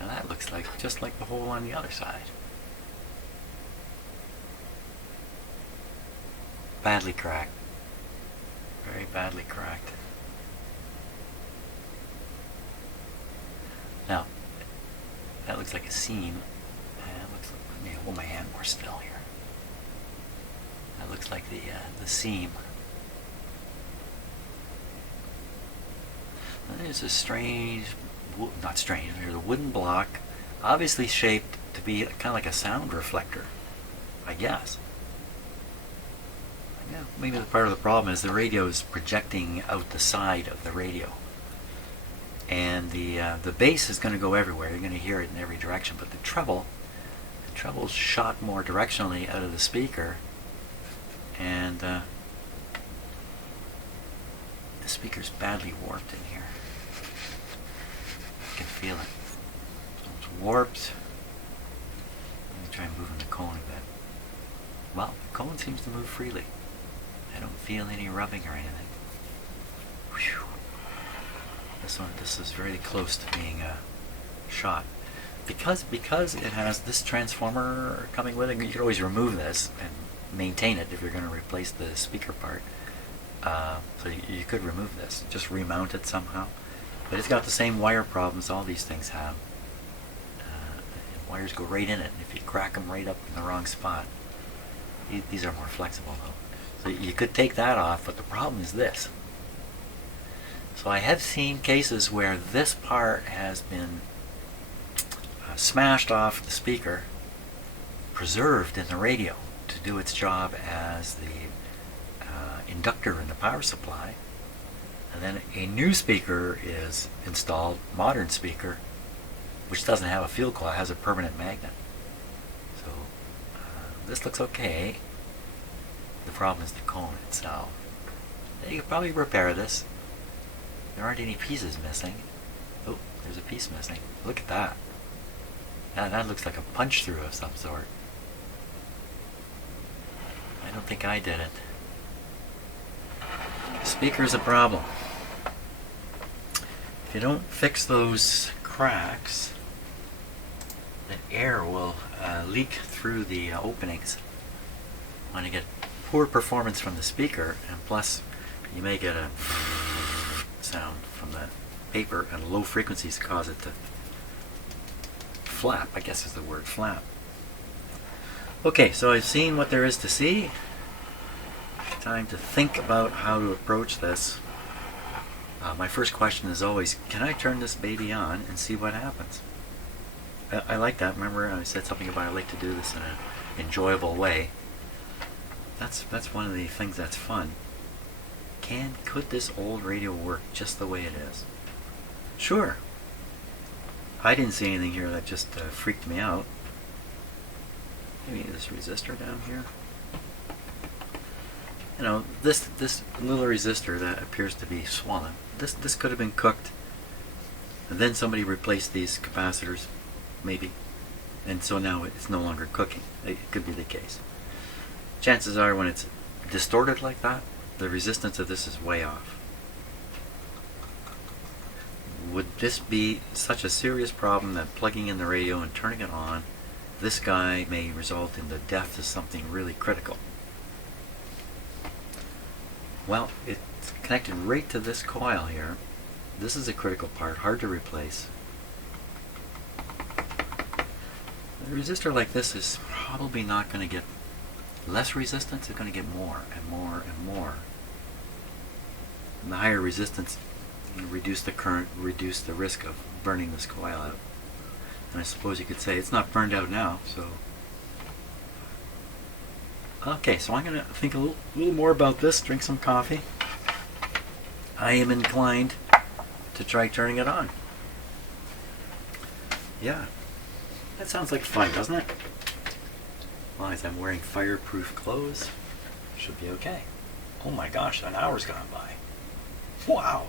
Now that looks just like the hole on the other side. Badly cracked. Very badly cracked. Now, that looks like a seam. Let me hold my hand more still here. That looks like the seam. There's a there's a wooden block, obviously shaped to be kind of like a sound reflector, I guess. Yeah, maybe the part of the problem is the radio is projecting out the side of the radio. And the bass is going to go everywhere. You're going to hear it in every direction, but the treble's shot more directionally out of the speaker, and the speaker's badly warped in here. I can feel it. So it's warped. Let me try moving the cone a bit. Well, the cone seems to move freely. I don't feel any rubbing or anything. Whew. This is very close to being shot. Because it has this transformer coming with it, you can always remove this and maintain it if you're going to replace the speaker part. So you could remove this, just remount it somehow. But it's got the same wire problems all these things have. Wires go right in it, and if you crack them right up in the wrong spot, these are more flexible though. So you could take that off, but the problem is this. So I have seen cases where this part has been smashed off the speaker, preserved in the radio to do its job as the inductor in the power supply, and then a new speaker is installed, modern speaker, which doesn't have a field coil, has a permanent magnet. So this looks okay. The problem is the cone itself. You could probably repair this. There aren't any pieces missing. Oh, there's a piece missing. Look at that. That looks like a punch through of some sort. I don't think I did it. The speaker's a problem. If you don't fix those cracks, the air will leak through the openings. When you get poor performance from the speaker, and plus you may get a sound from paper, and low frequencies cause it to flap, I guess is the word, flap. Okay, so I've seen what there is to see. Time to think about how to approach this. My first question is always, can I turn this baby on and see what happens? I like that. Remember I said something about I like to do this in an enjoyable way. That's one of the things that's fun. Could this old radio work just the way it is? Sure. I didn't see anything here that just freaked me out. Maybe this resistor down here. You know, this little resistor that appears to be swollen. This could have been cooked, and then somebody replaced these capacitors, maybe, and so now it's no longer cooking. It could be the case. Chances are, when it's distorted like that, the resistance of this is way off. Would this be such a serious problem that plugging in the radio and turning it on, this guy may result in the death of something really critical? Well, it's connected right to this coil here. This is a critical part, hard to replace. A resistor like this is probably not going to get less resistance, it's going to get more and more and more. And the higher resistance, you reduce the current, reduce the risk of burning this coil out. And I suppose you could say it's not burned out now, so. Okay, so I'm going to think a little more about this, drink some coffee. I am inclined to try turning it on. Yeah, that sounds like fun, doesn't it? As long as I'm wearing fireproof clothes, should be okay. Oh my gosh, an hour's gone by. Wow.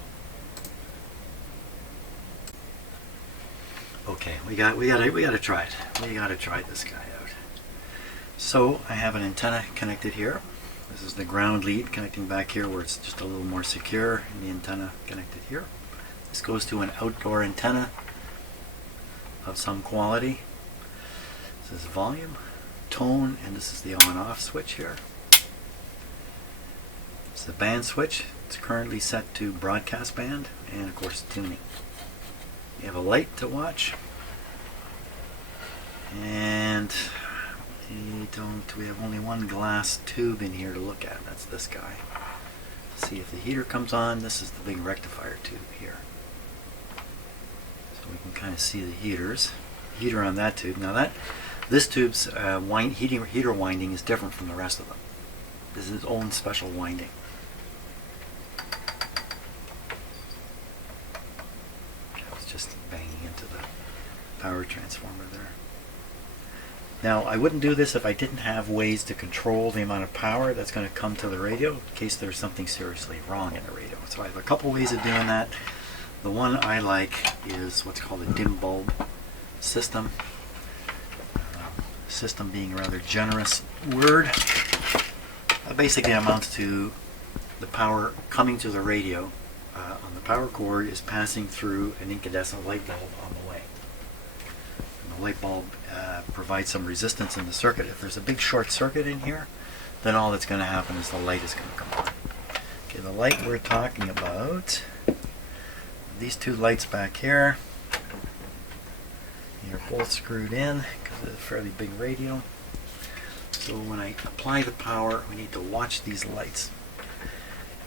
Okay, we gotta try it. We gotta try this guy out. So I have an antenna connected here. This is the ground lead connecting back here where it's just a little more secure, and the antenna connected here. This goes to an outdoor antenna of some quality. This is volume, tone, and this is the on-off switch here. It's the band switch. It's currently set to broadcast band and of course tuning. You have a light to watch, and we have only one glass tube in here to look at. That's this guy. See if the heater comes on. This is the big rectifier tube here. So we can kind of see the heater on that tube. Now this tube's heater winding is different from the rest of them. This is its own special winding. I was just banging into the power transformer there. Now, I wouldn't do this if I didn't have ways to control the amount of power that's going to come to the radio in case there's something seriously wrong in the radio. So I have a couple ways of doing that. The one I like is what's called a dim bulb system. System being a rather generous word. That basically amounts to the power coming to the radio on the power cord is passing through an incandescent light bulb on the way. And the light bulb provides some resistance in the circuit. If there's a big short circuit in here, then all that's going to happen is the light is going to come on. Okay, the light we're talking about, these two lights back here, they're both screwed in because it's a fairly big radio. So when I apply the power, we need to watch these lights.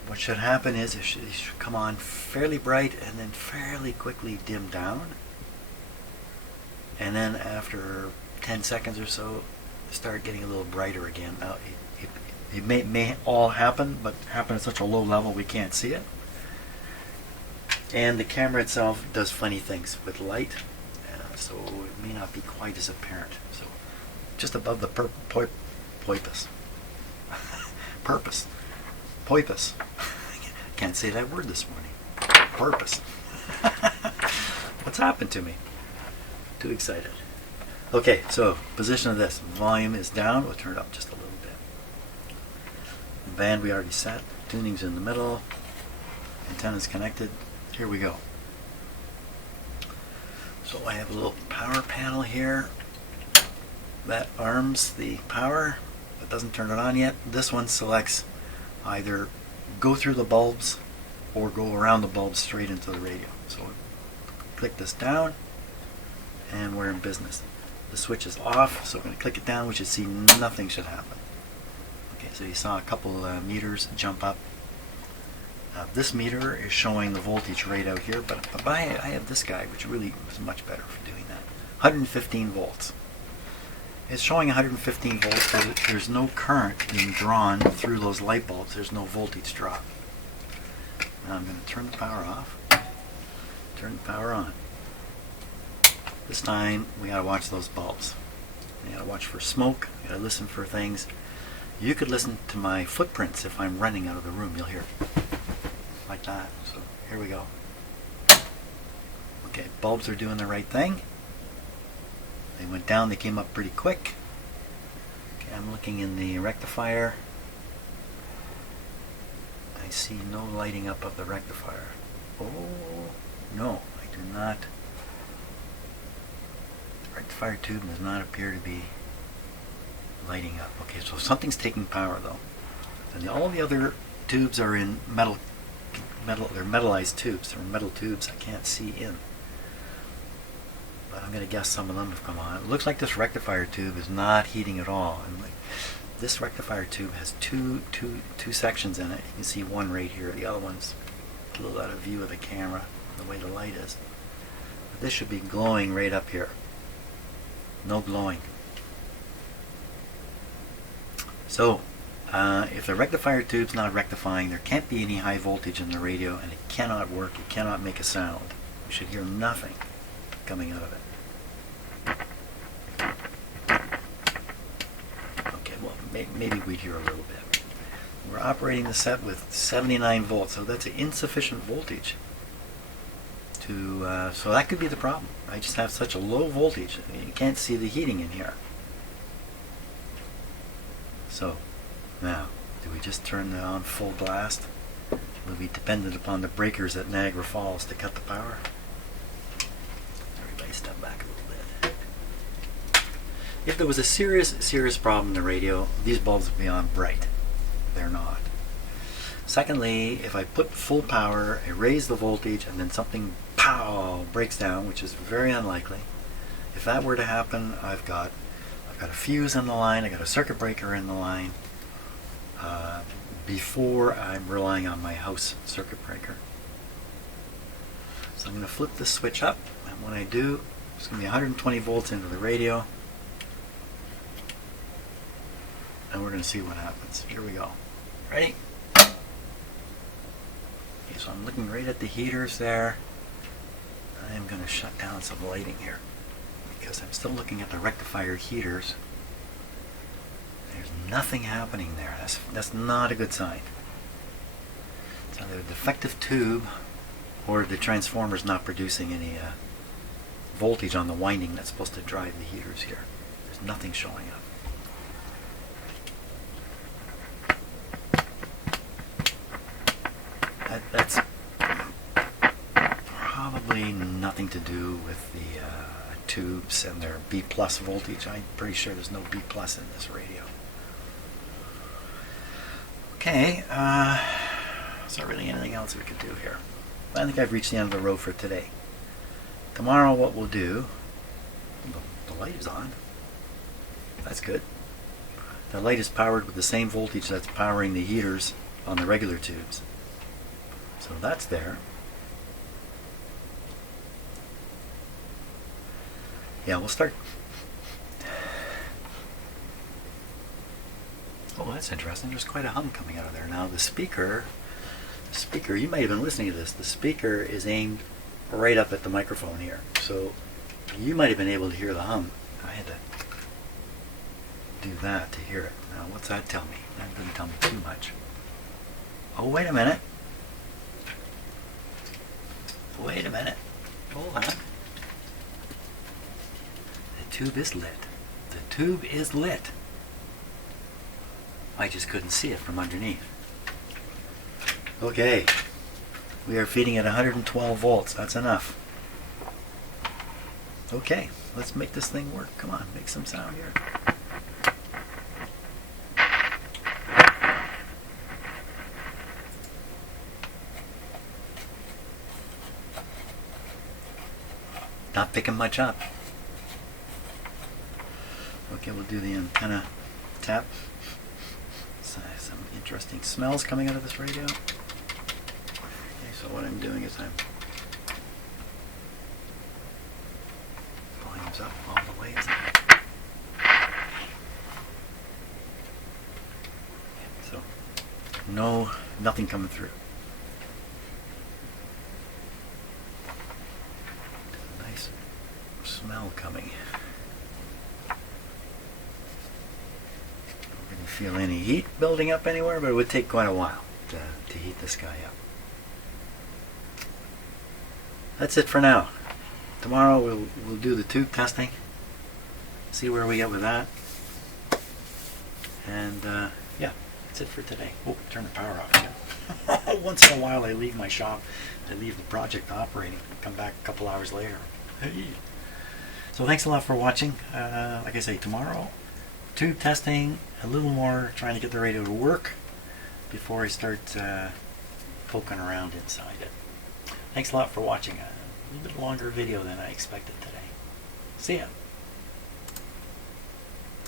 What should happen is they should come on fairly bright and then fairly quickly dim down. And then after 10 seconds or so, start getting a little brighter again. Now, it may all happen, but happen at such a low level we can't see it. And the camera itself does funny things with light, so it may not be quite as apparent. So just above the poipus. Poipus. Can't say that word this morning. Purpose. What's happened to me? Too excited. Okay, so position of this. Volume is down. We'll turn it up just a little bit. The band we already set. Tuning's in the middle. Antenna's connected. Here we go. So I have a little power panel here that arms the power, but doesn't turn it on yet. This one selects either go through the bulbs or go around the bulb straight into the radio. So click this down and we're in business. The switch is off, so I'm going to click it down. We should see nothing should happen. Okay, so you saw a couple meters jump up. This meter is showing the voltage right out here, but I have this guy, which really is much better for doing that. 115 volts. It's showing 115 volts, but there's no current being drawn through those light bulbs. There's no voltage drop. Now I'm going to turn the power off, turn the power on. This time we got to watch those bulbs. You got to watch for smoke, you got to listen for things. You could listen to my footprints if I'm running out of the room. You'll hear like that. So here we go. Okay, bulbs are doing the right thing. They went down, they came up pretty quick. Okay, I'm looking in the rectifier. I see no lighting up of the rectifier. Oh, no, I do not. The rectifier tube does not appear to be lighting up. Okay, so something's taking power though. And all the other tubes are in metal, they're metallized tubes. They're metal tubes I can't see in. But I'm going to guess some of them have come on. It looks like this rectifier tube is not heating at all. And this rectifier tube has two sections in it. You can see one right here. The other one's a little out of view of the camera, the way the light is. But this should be glowing right up here. No glowing. So, if the rectifier tube's not rectifying, there can't be any high voltage in the radio, and it cannot work. It cannot make a sound. You should hear nothing coming out of it. Okay, well, maybe we'd hear a little bit. We're operating the set with 79 volts, so that's an insufficient voltage. So that could be the problem. I just have such a low voltage, you can't see the heating in here. So, now, do we just turn it on full blast? Will be dependent upon the breakers at Niagara Falls to cut the power. Everybody step back a little bit. If there was a serious problem in the radio, these bulbs would be on bright. They're not. Secondly, if I put full power, I raise the voltage, and then something pow breaks down, which is very unlikely. If that were to happen, I've got a fuse in the line, I've got a circuit breaker in the line, before I'm relying on my house circuit breaker. So I'm going to flip this switch up, and when I do, it's going to be 120 volts into the radio, and we're going to see what happens. Here we go. Ready? Okay, so I'm looking right at the heaters there. I am going to shut down some lighting here, because I'm still looking at the rectifier heaters. There's nothing happening there. That's not a good sign. It's either a defective tube or the transformer's not producing any voltage on the winding that's supposed to drive the heaters here. There's nothing showing up. That's probably nothing to do with the tubes and their B plus voltage. I'm pretty sure there's no B plus in this radio. Okay, is there really anything else we could do here? I think I've reached the end of the road for today. Tomorrow what we'll do, the light is on. That's good. The light is powered with the same voltage that's powering the heaters on the regular tubes. So that's there. Yeah, we'll start. Oh, that's interesting. There's quite a hum coming out of there. Now the speaker, you might have been listening to this. The speaker is aimed right up at the microphone here. So you might have been able to hear the hum. I had to do that to hear it. Now what's that tell me? That doesn't tell me too much. Oh, wait a minute. Wait a minute. Hold on. The tube is lit. The tube is lit. I just couldn't see it from underneath. Okay. We are feeding at 112 volts. That's enough. Okay. Let's make this thing work. Come on. Make some sound here. not picking much up. Okay, we'll do the antenna tap. So, some interesting smells coming out of this radio. Okay, so what I'm doing is I'm volumes up all the way. So nothing coming through. Nice smell coming. Don't really feel any heat building up anywhere, but it would take quite a while to heat this guy up. That's it for now. Tomorrow we'll do the tube testing, see where we get with that, and yeah, that's it for today. Oh, turn the power off again. Once in a while I leave my shop, I leave the project operating, come back a couple hours later. Hey. So thanks a lot for watching. Like I say, tomorrow, tube testing, a little more trying to get the radio to work before I start poking around inside it. Thanks a lot for watching. A little bit longer video than I expected today. See ya.